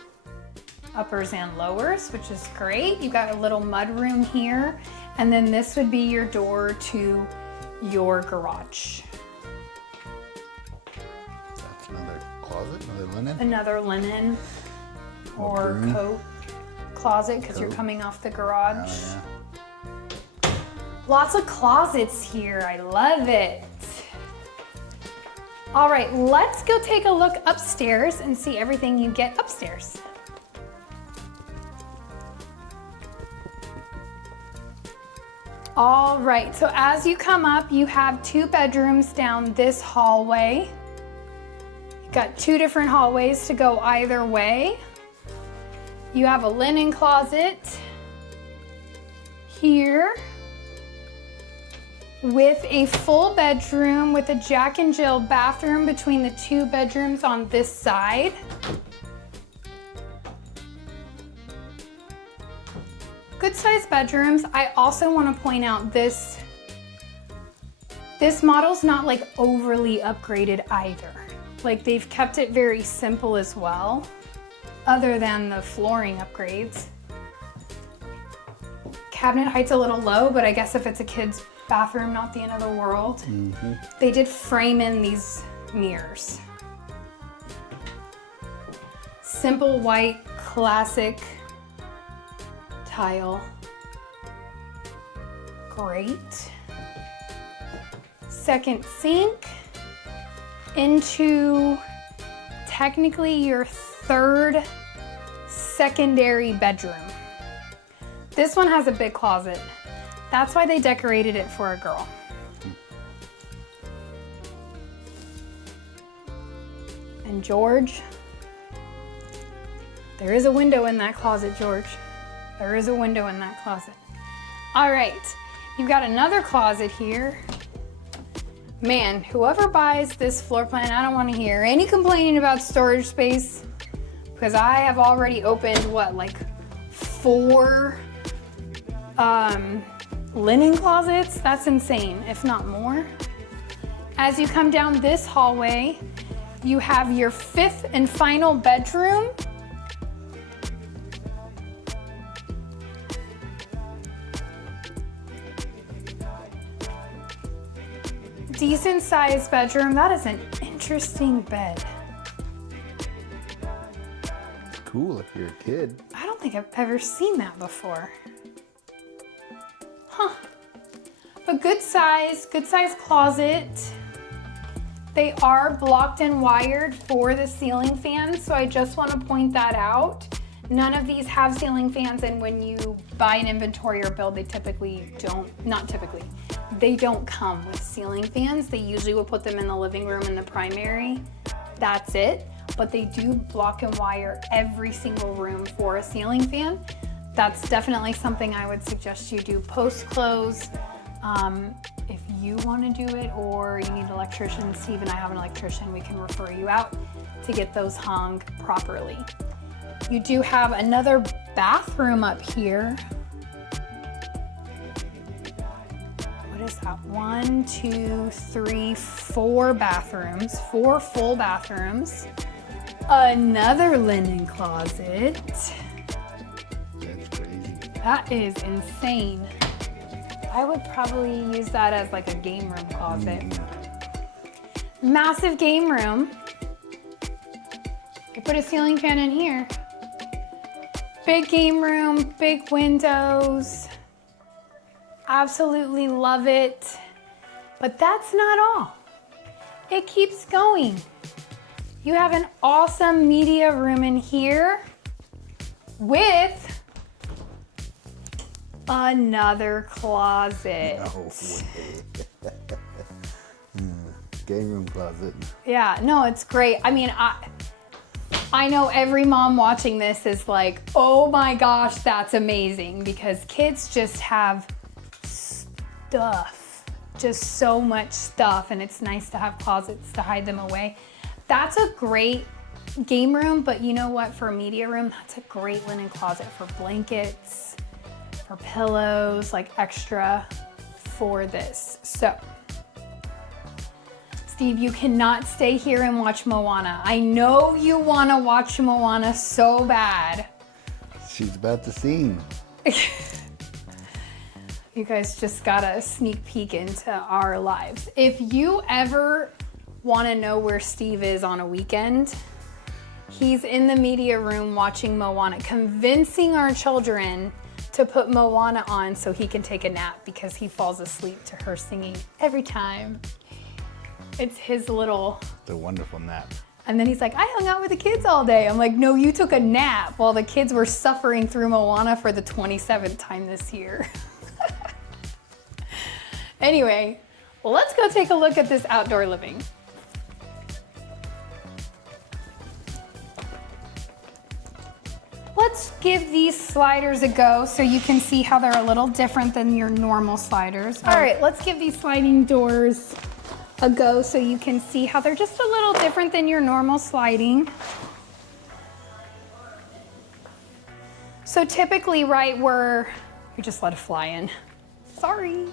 uppers and lowers, which is great. You've got a little mud room here, and then this would be your door to your garage. That's another closet, another linen. Another linen or room. coat closet because you're Coat. coming off the garage. Oh, Lots of closets here. I love it. All right, let's go take a look upstairs and see everything you get upstairs. All right, so as you come up, you have 2 bedrooms down this hallway. You've got 2 different hallways to go either way. You have a linen closet here with a full bedroom with a Jack and Jill bathroom between the 2 bedrooms on this side. Good sized bedrooms. I also want to point out this model's not like overly upgraded either. Like they've kept it very simple as well, other than the flooring upgrades. Cabinet height's a little low, but I guess if it's a kid's bathroom, not the end of the world. They did frame in these mirrors. Simple white, classic tile. Great. Second sink into technically your third secondary bedroom. This one has a big closet. That's why they decorated it for a girl. And George, there is a window in that closet, George. There is a window in that closet. All right, you've got another closet here. Man, whoever buys this floor plan, I don't want to hear any complaining about storage space, because I have already opened, what, like 4 linen closets? That's insane, if not more. As you come down this hallway, you have your 5th and final bedroom. Decent sized bedroom. That is an interesting bed. It's cool if you're a kid. I don't think I've ever seen that before. Huh. A good size closet. They are blocked and wired for the ceiling fans, so I just want to point that out. None of these have ceiling fans, and when you buy an inventory or build, they typically don't, not typically, they don't come with ceiling fans. They usually will put them in the living room in the primary. That's it. But they do block and wire every single room for a ceiling fan. That's definitely something I would suggest you do post-close. If you want to do it, or you need an electrician, Steve and I have an electrician, we can refer you out to get those hung properly. You do have another bathroom up here. What is that? 1, 2, 3, 4 bathrooms, 4 full bathrooms. Another linen closet. That's crazy. That is insane. I would probably use that as like a game room closet. Massive game room. You put a ceiling fan in here. Big game room, big windows. Absolutely love it. But that's not all. It keeps going. You have an awesome media room in here with another closet. No way. Game room closet. Yeah, no, it's great. I mean, I know every mom watching this is like, oh my gosh, that's amazing, because kids just have stuff, just so much stuff, and it's nice to have closets to hide them away. That's a great game room, but you know what, for a media room, that's a great linen closet for blankets, for pillows, like extra for this. So, Steve, you cannot stay here and watch Moana. I know you want to watch Moana so bad. She's about to sing. You guys just got a sneak peek into our lives. If you ever want to know where Steve is on a weekend, he's in the media room watching Moana, convincing our children to put Moana on so he can take a nap, because he falls asleep to her singing every time. It's his little... The wonderful nap. And then he's like, I hung out with the kids all day. I'm like, no, you took a nap while the kids were suffering through Moana for the 27th time this year. Anyway, let's go take a look at this outdoor living. Let's give these sliders a go so you can see how they're a little different than your normal sliders. All right, let's give these sliding doors a go so you can see how they're just a little different than your normal sliding. So typically, right where you just let it fly in. Sorry.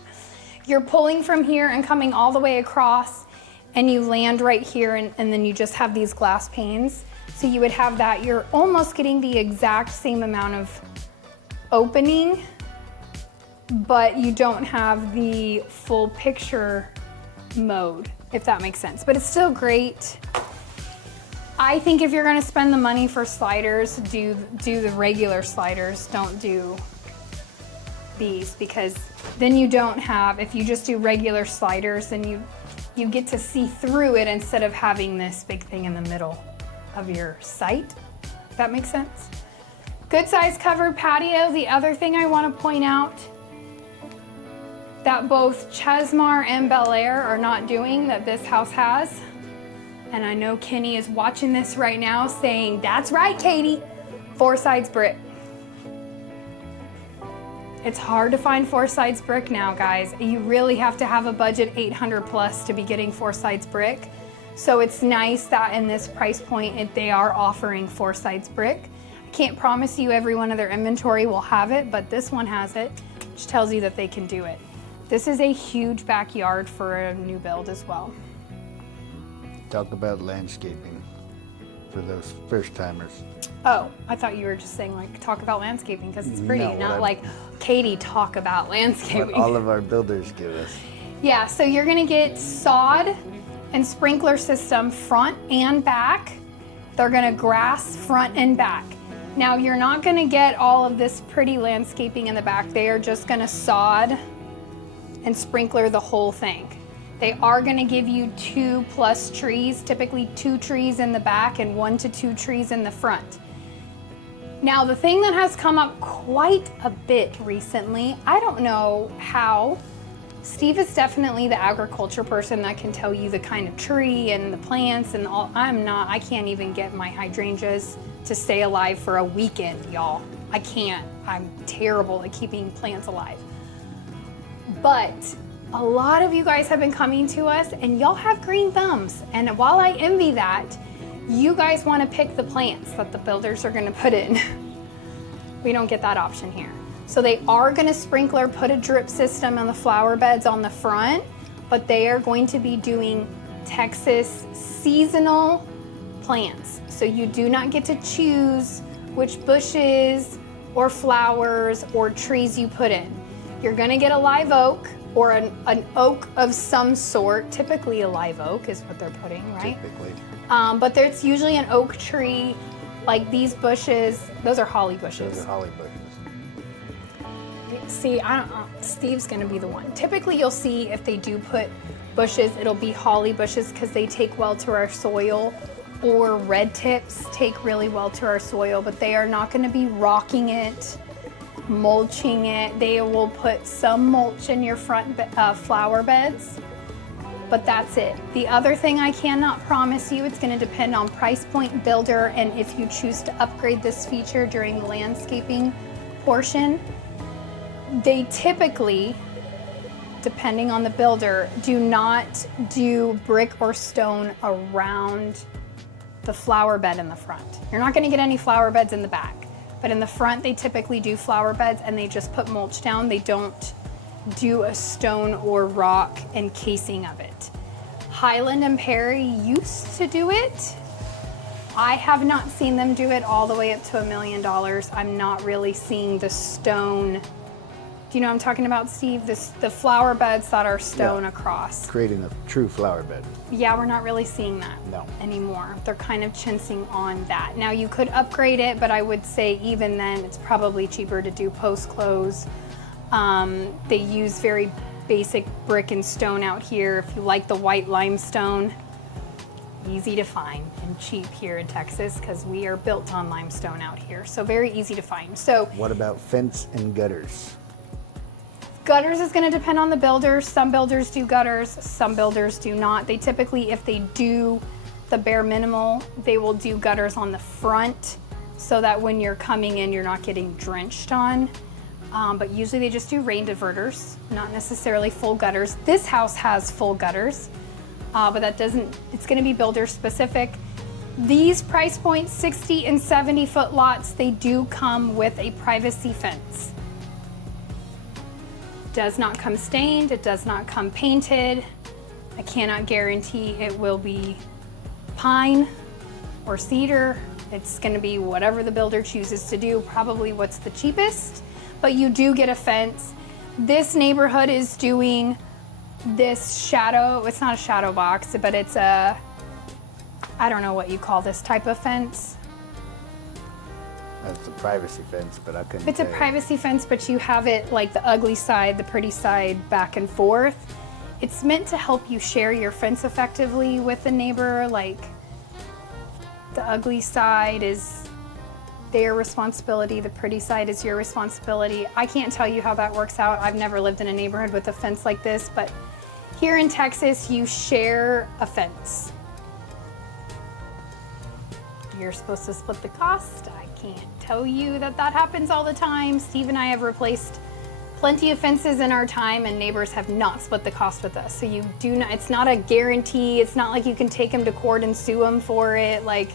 You're pulling from here and coming all the way across. and you land right here, and then you just have these glass panes. So you would have that, you're almost getting the exact same amount of opening, but you don't have the full picture mode, if that makes sense. But it's still great. I think if you're gonna spend the money for sliders, do the regular sliders, don't do these, because then you don't have, if you just do regular sliders, then you get to see through it instead of having this big thing in the middle of your site, if that makes sense. Good size covered patio. The other thing I want to point out that both Chesmar and Bellaire are not doing that this house has, and I know Kenny is watching this right now saying, that's right, Katie, 4 sides brick. It's hard to find 4 sides brick now, guys. You really have to have a budget 800 plus to be getting 4 sides brick. So it's nice that in this price point, they are offering 4 sides brick. I can't promise you every one of their inventory will have it, but this one has it, which tells you that they can do it. This is a huge backyard for a new build as well. Talk about landscaping for those first timers. Oh, I thought you were just saying like talk about landscaping because it's pretty, No, not like Katie talk about landscaping. What all of our builders give us. Yeah, so you're gonna get sod and sprinkler system front and back. They're gonna grass front and back. Now you're not gonna get all of this pretty landscaping in the back. They are just gonna sod and sprinkler the whole thing. They are gonna give you 2+ trees, typically 2 trees in the back and 1 to 2 trees in the front. Now the thing that has come up quite a bit recently, I don't know how, Steve is definitely the agriculture person that can tell you the kind of tree and the plants and all. I can't even get my hydrangeas to stay alive for a weekend, y'all. I can't, I'm terrible at keeping plants alive. But a lot of you guys have been coming to us and y'all have green thumbs. And while I envy that, you guys want to pick the plants that the builders are going to put in. We don't get that option here. So they are going to sprinkler, put a drip system on the flower beds on the front, but they are going to be doing Texas seasonal plants. So you do not get to choose which bushes or flowers or trees you put in. You're going to get a live oak or an oak of some sort. Typically a live oak is what they're putting, right? Typically. But there's usually an oak tree, like these bushes. Those are holly bushes. Those are holly bushes. See, Steve's gonna be the one. Typically you'll see if they do put bushes, it'll be holly bushes because they take well to our soil, or red tips take really well to our soil, but they are not gonna be rocking it, mulching it. They will put some mulch in your front flower beds, but that's it. The other thing I cannot promise you, it's gonna depend on price point, builder, and if you choose to upgrade this feature during the landscaping portion. They typically, depending on the builder, do not do brick or stone around the flower bed in the front. You're not gonna get any flower beds in the back, but in the front they typically do flower beds and they just put mulch down. They don't do a stone or rock encasing of it. Highland and Perry used to do it. I have not seen them do it all the way up to $1 million. I'm not really seeing the stone. Do you know what I'm talking about, Steve? The flower beds that are stone across. Creating a true flower bed. Yeah, we're not really seeing that anymore. They're kind of chincing on that. Now you could upgrade it, but I would say even then it's probably cheaper to do post-close. They use very basic brick and stone out here. If you like the white limestone, easy to find and cheap here in Texas because we are built on limestone out here. So very easy to find. So what about fence and gutters? Gutters is going to depend on the builders. Some builders do gutters, some builders do not. They typically, if they do the bare minimal, they will do gutters on the front so that when you're coming in, you're not getting drenched on. But usually they just do rain diverters, not necessarily full gutters. This house has full gutters, but that doesn't, it's going to be builder specific. These price points, 60 and 70 foot lots, they do come with a privacy fence. Does not come stained, it does not come painted. I cannot guarantee it will be pine or cedar. It's gonna be whatever the builder chooses to do, probably what's the cheapest, but you do get a fence. This neighborhood is doing this shadow, it's not a shadow box, but it's a, I don't know what you call this type of fence. That's a privacy fence, but I couldn't It's a tell you. privacy fence, but you have it like the ugly side, the pretty side, back and forth. It's meant to help you share your fence effectively with the neighbor. Like the ugly side is their responsibility, the pretty side is your responsibility. I can't tell you how that works out. I've never lived in a neighborhood with a fence like this, but here in Texas, you share a fence. You're supposed to split the cost. I can't tell you that that happens all the time. Steve and I have replaced plenty of fences in our time, and neighbors have not split the cost with us. So you do not, it's not a guarantee. It's not like you can take them to court and sue them for it. Like,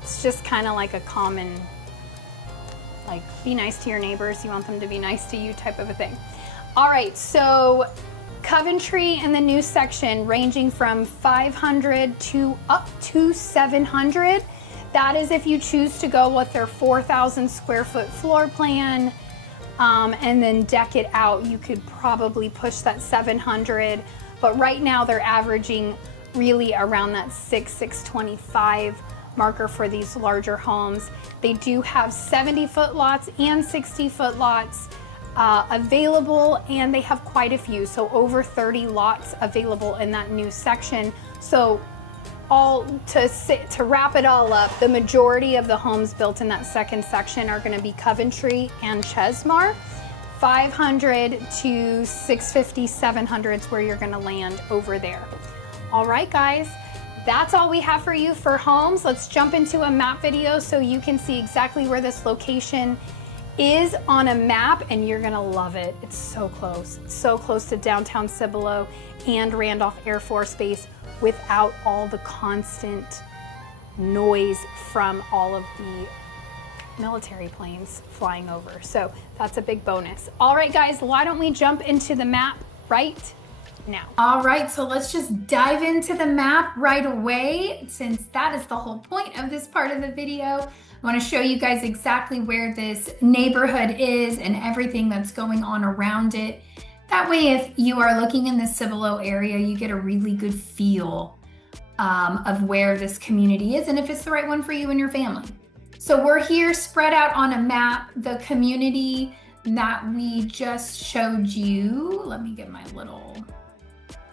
it's just kind of like a common, like, be nice to your neighbors. You want them to be nice to you type of a thing. All right, so Coventry in the new section ranging from 500 to up to 700. That is if you choose to go with their 4,000 square foot floor plan and then deck it out. You could probably push that 700, but right now they're averaging really around that 625 marker for these larger homes. They do have 70-foot lots and 60-foot lots available, and they have quite a few, so over 30 lots available in that new section. So to wrap it all up, the majority of the homes built in that second section are going to be Coventry and Chesmar. 500 to 650, 700 is where you're going to land over there. All right, guys, that's all we have for you for homes. Let's jump into a map video so you can see exactly where this location is on a map, and you're going to love it. It's so close. It's so close to downtown Cibolo and Randolph Air Force Base, without all the constant noise from all of the military planes flying over. So that's a big bonus. All right, guys, why don't we jump into the map right now? All right, so let's just dive into the map right away, since that is the whole point of this part of the video. I want to show you guys exactly where this neighborhood is and everything that's going on around it. That way, if you are looking in the Cibolo area, you get a really good feel of where this community is and if it's the right one for you and your family. So we're here spread out on a map. The community that we just showed you, let me get my little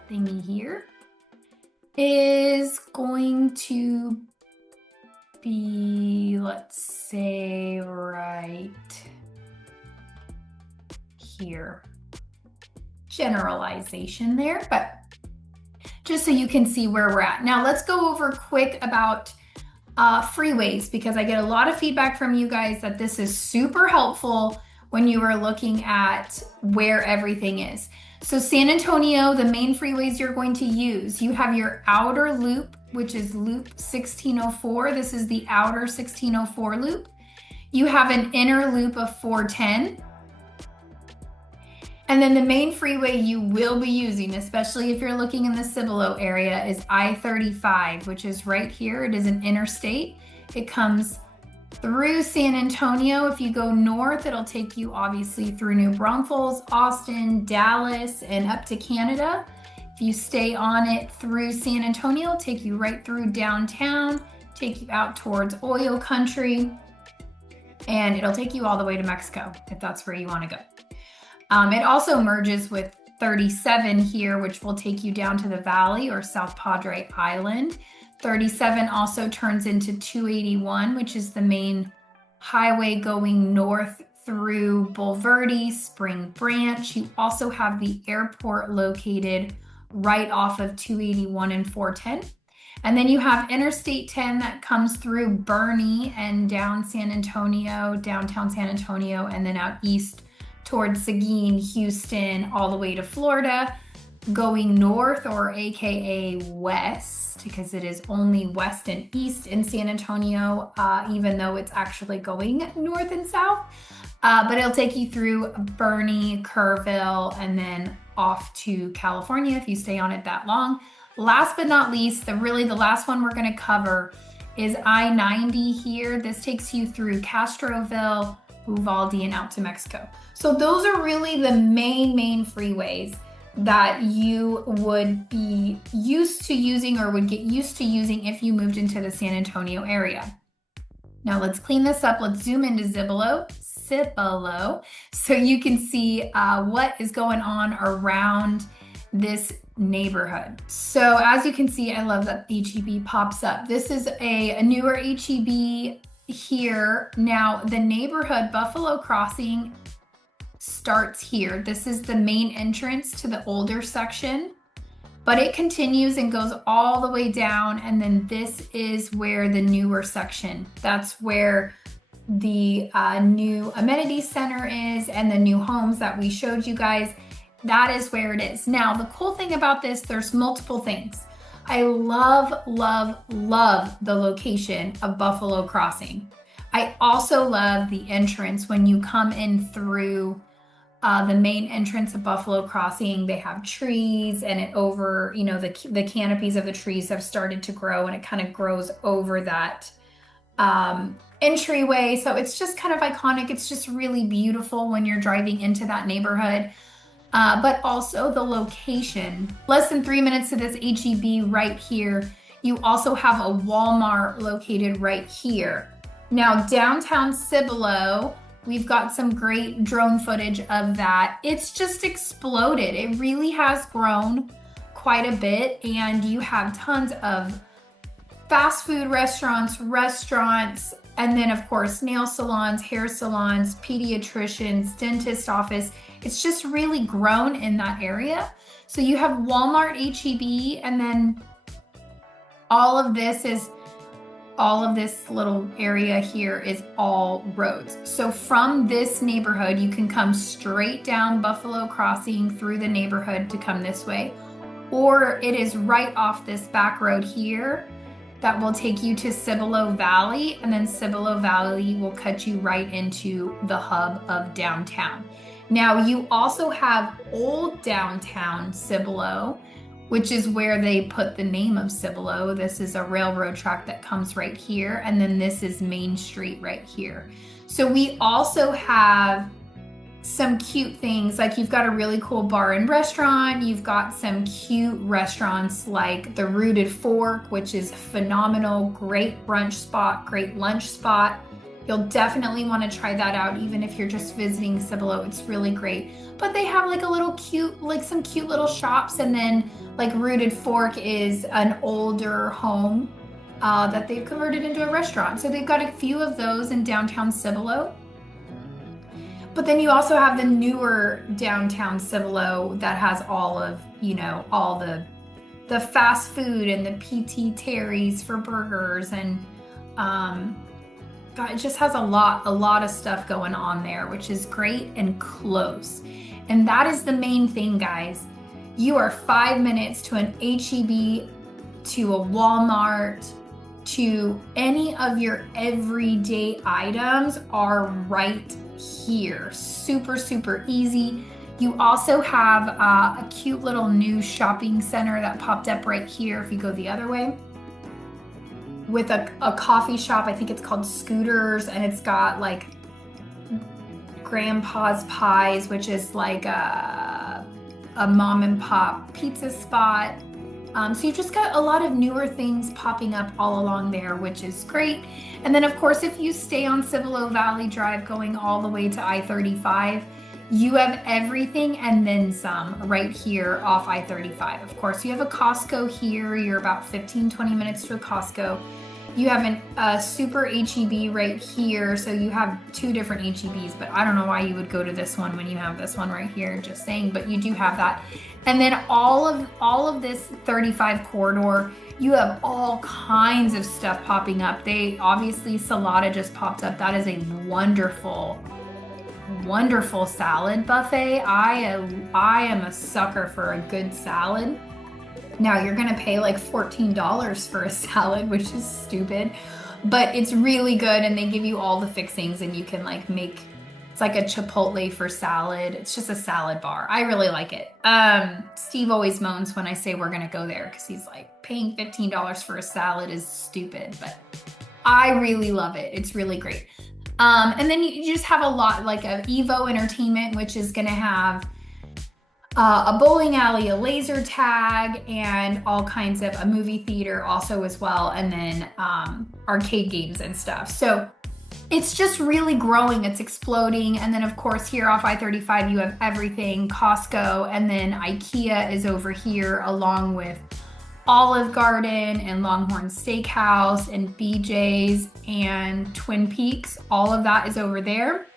thingy here, is going to be, let's say, right here. Generalization there, but just so you can see where we're at. Now let's go over quick about freeways, because I get a lot of feedback from you guys that this is super helpful when you are looking at where everything is. So San Antonio, the main freeways you're going to use, you have your outer loop, which is loop 1604. This is the outer 1604 loop. You have an inner loop of 410. And then the main freeway you will be using, especially if you're looking in the Cibolo area, is I-35, which is right here. It is an interstate. It comes through San Antonio. If you go north, it'll take you obviously through New Braunfels, Austin, Dallas, and up to Canada. If you stay on it through San Antonio, it'll take you right through downtown, take you out towards oil country, and it'll take you all the way to Mexico if that's where you want to go. It also merges with 37 here, which will take you down to the valley or South Padre Island. 37 also turns into 281, which is the main highway going north through Bulverde, Spring Branch. You also have the airport located right off of 281 and 410. And then you have Interstate 10 that comes through Bernie and down San Antonio, downtown San Antonio, and then out east towards Seguin, Houston, all the way to Florida, going north, or AKA west, because it is only west and east in San Antonio, even though it's actually going north and south. But it'll take you through Bernie, Kerrville, and then off to California if you stay on it that long. Last but not least, the last one we're going to cover is I-90 here. This takes you through Castroville, Uvalde, and out to Mexico. So those are really the main freeways that you would be used to using or would get used to using if you moved into the San Antonio area. Now let's clean this up. Let's zoom into Cibolo, so you can see what is going on around this neighborhood. So as you can see, I love that HEB pops up. This is a newer HEB here. Now the neighborhood, Buffalo Crossing, starts here. This is the main entrance to the older section, but it continues and goes all the way down. And then this is where the newer section, that's where the new amenity center is and the new homes that we showed you guys. That is where it is. Now, the cool thing about this, there's multiple things. I love the location of Buffalo Crossing. I also love the entrance when you come in through the main entrance of Buffalo Crossing. They have trees and it over, you know, the canopies of the trees have started to grow and it kind of grows over that entryway. So it's just kind of iconic. It's just really beautiful when you're driving into that neighborhood. But also the location, less than 3 minutes to this HEB right here. You also have a Walmart located right here. Now downtown Cibolo, we've got some great drone footage of that. It's just exploded. It really has grown quite a bit, and you have tons of fast food restaurants, and then of course nail salons, hair salons, pediatricians, dentist office. It's just really grown in that area. So you have Walmart HEB, and then all of this little area here is all roads. So from this neighborhood, you can come straight down Buffalo Crossing through the neighborhood to come this way, or it is right off this back road here that will take you to Cibolo Valley, and then Cibolo Valley will cut you right into the hub of downtown. Now you also have old downtown Cibolo, which is where they put the name of Cibolo. This is a railroad track that comes right here, and then this is Main Street right here. So we also have some cute things, like you've got a really cool bar and restaurant. You've got some cute restaurants like the Rooted Fork, which is phenomenal, great brunch spot, great lunch spot. You'll definitely want to try that out, even if you're just visiting Cibolo. It's really great. But they have like a little cute, like some cute little shops, and then like Rooted Fork is an older home that they've converted into a restaurant. So they've got a few of those in downtown Cibolo. But then you also have the newer downtown Cibolo that has all of, you know, all the fast food and the PT Terry's for burgers, and God, it just has a lot of stuff going on there, which is great and close. And that is the main thing, guys. You are 5 minutes to an HEB, to a Walmart, to any of your everyday items are right here. Super easy. You also have a cute little new shopping center that popped up right here if you go the other way, with a coffee shop. I think it's called Scooters, and it's got like Grandpa's Pies, which is like a mom and pop pizza spot. So you've just got a lot of newer things popping up all along there, which is great. And then of course, if you stay on Cibolo Valley Drive going all the way to I-35, you have everything and then some right here off I-35. Of course, you have a Costco here. You're about 15-20 minutes to a Costco. You have a super HEB right here. So you have two different HEBs, but I don't know why you would go to this one when you have this one right here, just saying, but you do have that. And then all of this 35 corridor, you have all kinds of stuff popping up. They obviously, Salata just popped up. That is a wonderful salad buffet. I am a sucker for a good salad. Now you're gonna pay like $14 for a salad, which is stupid, but it's really good, and they give you all the fixings, and you can like make It's like a Chipotle for salad. It's just a salad bar. I really like it. Steve always moans when I say we're gonna go there because he's like, paying $15 for a salad is stupid, but I really love it. It's really great. And then you just have a lot like a Evo Entertainment, which is gonna have a bowling alley, a laser tag, and all kinds of a movie theater also as well, and then arcade games and stuff. So it's just really growing, it's exploding. And then of course here off I-35 you have everything, Costco, and then IKEA is over here along with Olive Garden and Longhorn Steakhouse and BJ's and Twin Peaks. All of that is over there.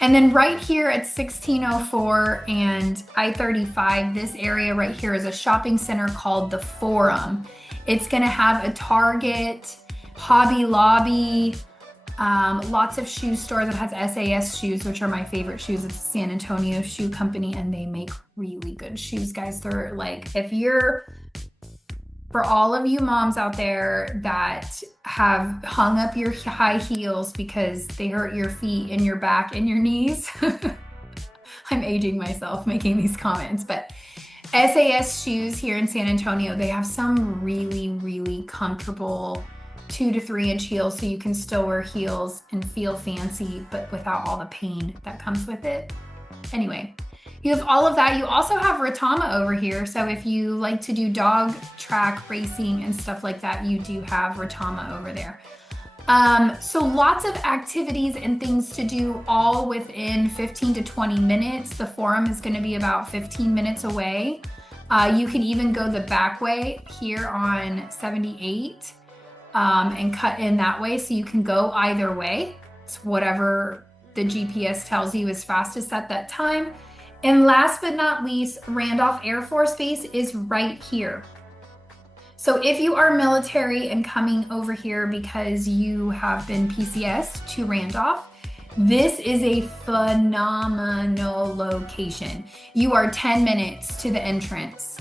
And then right here at 1604 and I-35, this area right here is a shopping center called the Forum. It's gonna have a Target, Hobby Lobby, lots of shoe stores. It has SAS shoes, which are my favorite shoes. It's a San Antonio shoe company and they make really good shoes, guys. They're like, for all of you moms out there that have hung up your high heels because they hurt your feet and your back and your knees. I'm aging myself making these comments, but SAS shoes here in San Antonio, they have some really, really comfortable 2 to 3 inch heels, so you can still wear heels and feel fancy, but without all the pain that comes with it. Anyway, you have all of that. You also have Retama over here. So if you like to do dog track racing and stuff like that, you do have Retama over there. So lots of activities and things to do all within 15 to 20 minutes. The Forum is going to be about 15 minutes away. You can even go the back way here on 78 and cut in that way. So you can go either way. It's whatever the GPS tells you is fastest at that time. And last but not least, Randolph Air Force Base is right here. So if you are military and coming over here because you have been PCS to Randolph, this is a phenomenal location. You are 10 minutes to the entrance.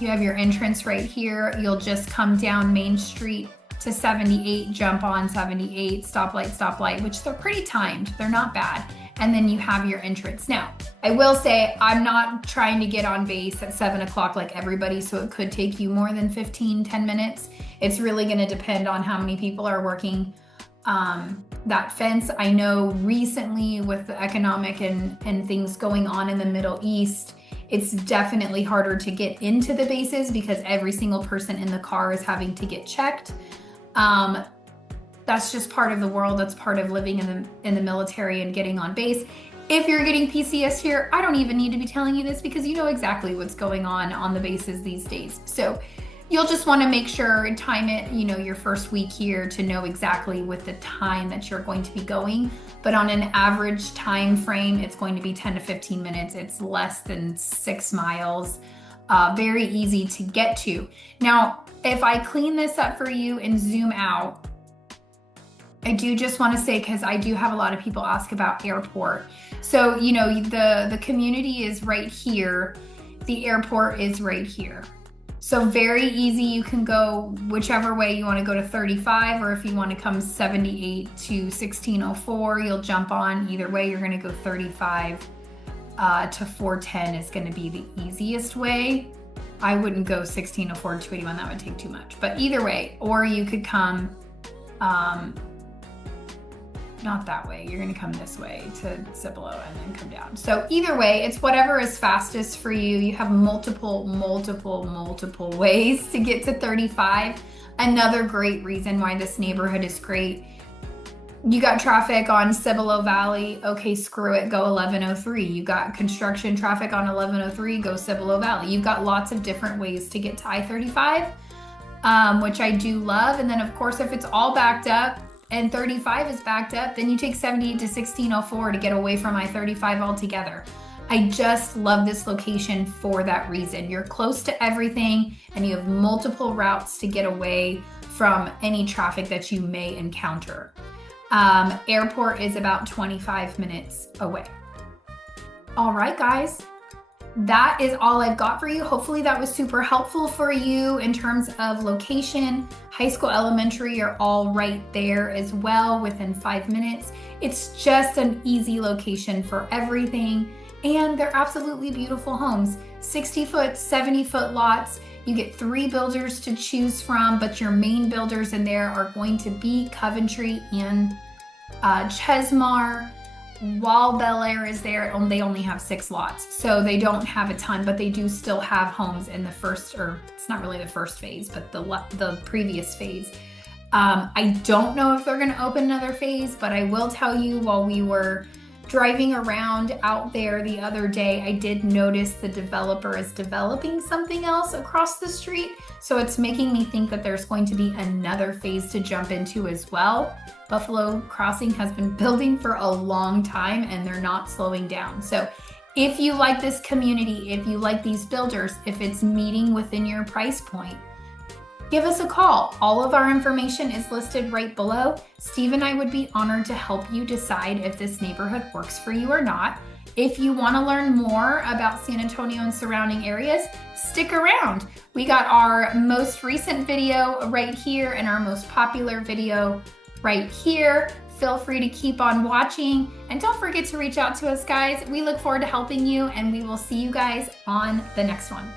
You have your entrance right here. You'll just come down Main Street to 78, jump on 78, stoplight, which they're pretty timed. They're not bad. And then you have your entrance. Now, I will say I'm not trying to get on base at 7 o'clock like everybody, so it could take you more than 10 minutes. It's really gonna depend on how many people are working that fence. I know recently with the economic and things going on in the Middle East, it's definitely harder to get into the bases because every single person in the car is having to get checked. That's just part of the world. That's part of living in the military and getting on base. If you're getting PCS here, I don't even need to be telling you this because you know exactly what's going on the bases these days. So you'll just want to make sure and time it, you know, your first week here to know exactly with the time that you're going to be going. But on an average time frame, it's going to be 10 to 15 minutes. It's less than 6 miles. Very easy to get to. Now, if I clean this up for you and zoom out, I do just want to say, because I do have a lot of people ask about airport. So, you know, the community is right here. The airport is right here. So very easy. You can go whichever way you want to go to 35, or if you want to come 78 to 1604, you'll jump on. Either way, you're going to go 35 to 410 is going to be the easiest way. I wouldn't go 1604 to 281. That would take too much. But either way, or you could come not that way. You're going to come this way to Cibolo and then come down. So either way, it's whatever is fastest for you. You have multiple ways to get to 35. Another great reason why this neighborhood is great. You got traffic on Cibolo Valley. Okay, screw it, go 1103. You got construction traffic on 1103, go Cibolo Valley. You've got lots of different ways to get to I-35, which I do love. And then of course, if it's all backed up, and 35 is backed up, then you take 78 to 1604 to get away from I-35 altogether. I just love this location for that reason. You're close to everything and you have multiple routes to get away from any traffic that you may encounter. Airport is about 25 minutes away. All right, guys. that is all I've got for you. Hopefully that was super helpful for you in terms of location. High school, elementary are all right there as well within 5 minutes. It's just an easy location for everything. And they're absolutely beautiful homes. 60-foot, 70-foot lots. You get 3 builders to choose from, but your main builders in there are going to be Coventry and Chesmar. While Bellaire is there, they only have 6 lots, so they don't have a ton, but they do still have homes in the first, or it's not really the first phase, but the previous phase. I don't know if they're going to open another phase, but I will tell you, while we were driving around out there the other day, I did notice the developer is developing something else across the street. So it's making me think that there's going to be another phase to jump into as well. Buffalo Crossing has been building for a long time and they're not slowing down. So if you like this community, if you like these builders, if it's meeting within your price point, give us a call. All of our information is listed right below. Steve and I would be honored to help you decide if this neighborhood works for you or not. If you want to learn more about San Antonio and surrounding areas, stick around. We got our most recent video right here and our most popular video right here. Feel free to keep on watching and don't forget to reach out to us, guys. We look forward to helping you and we will see you guys on the next one.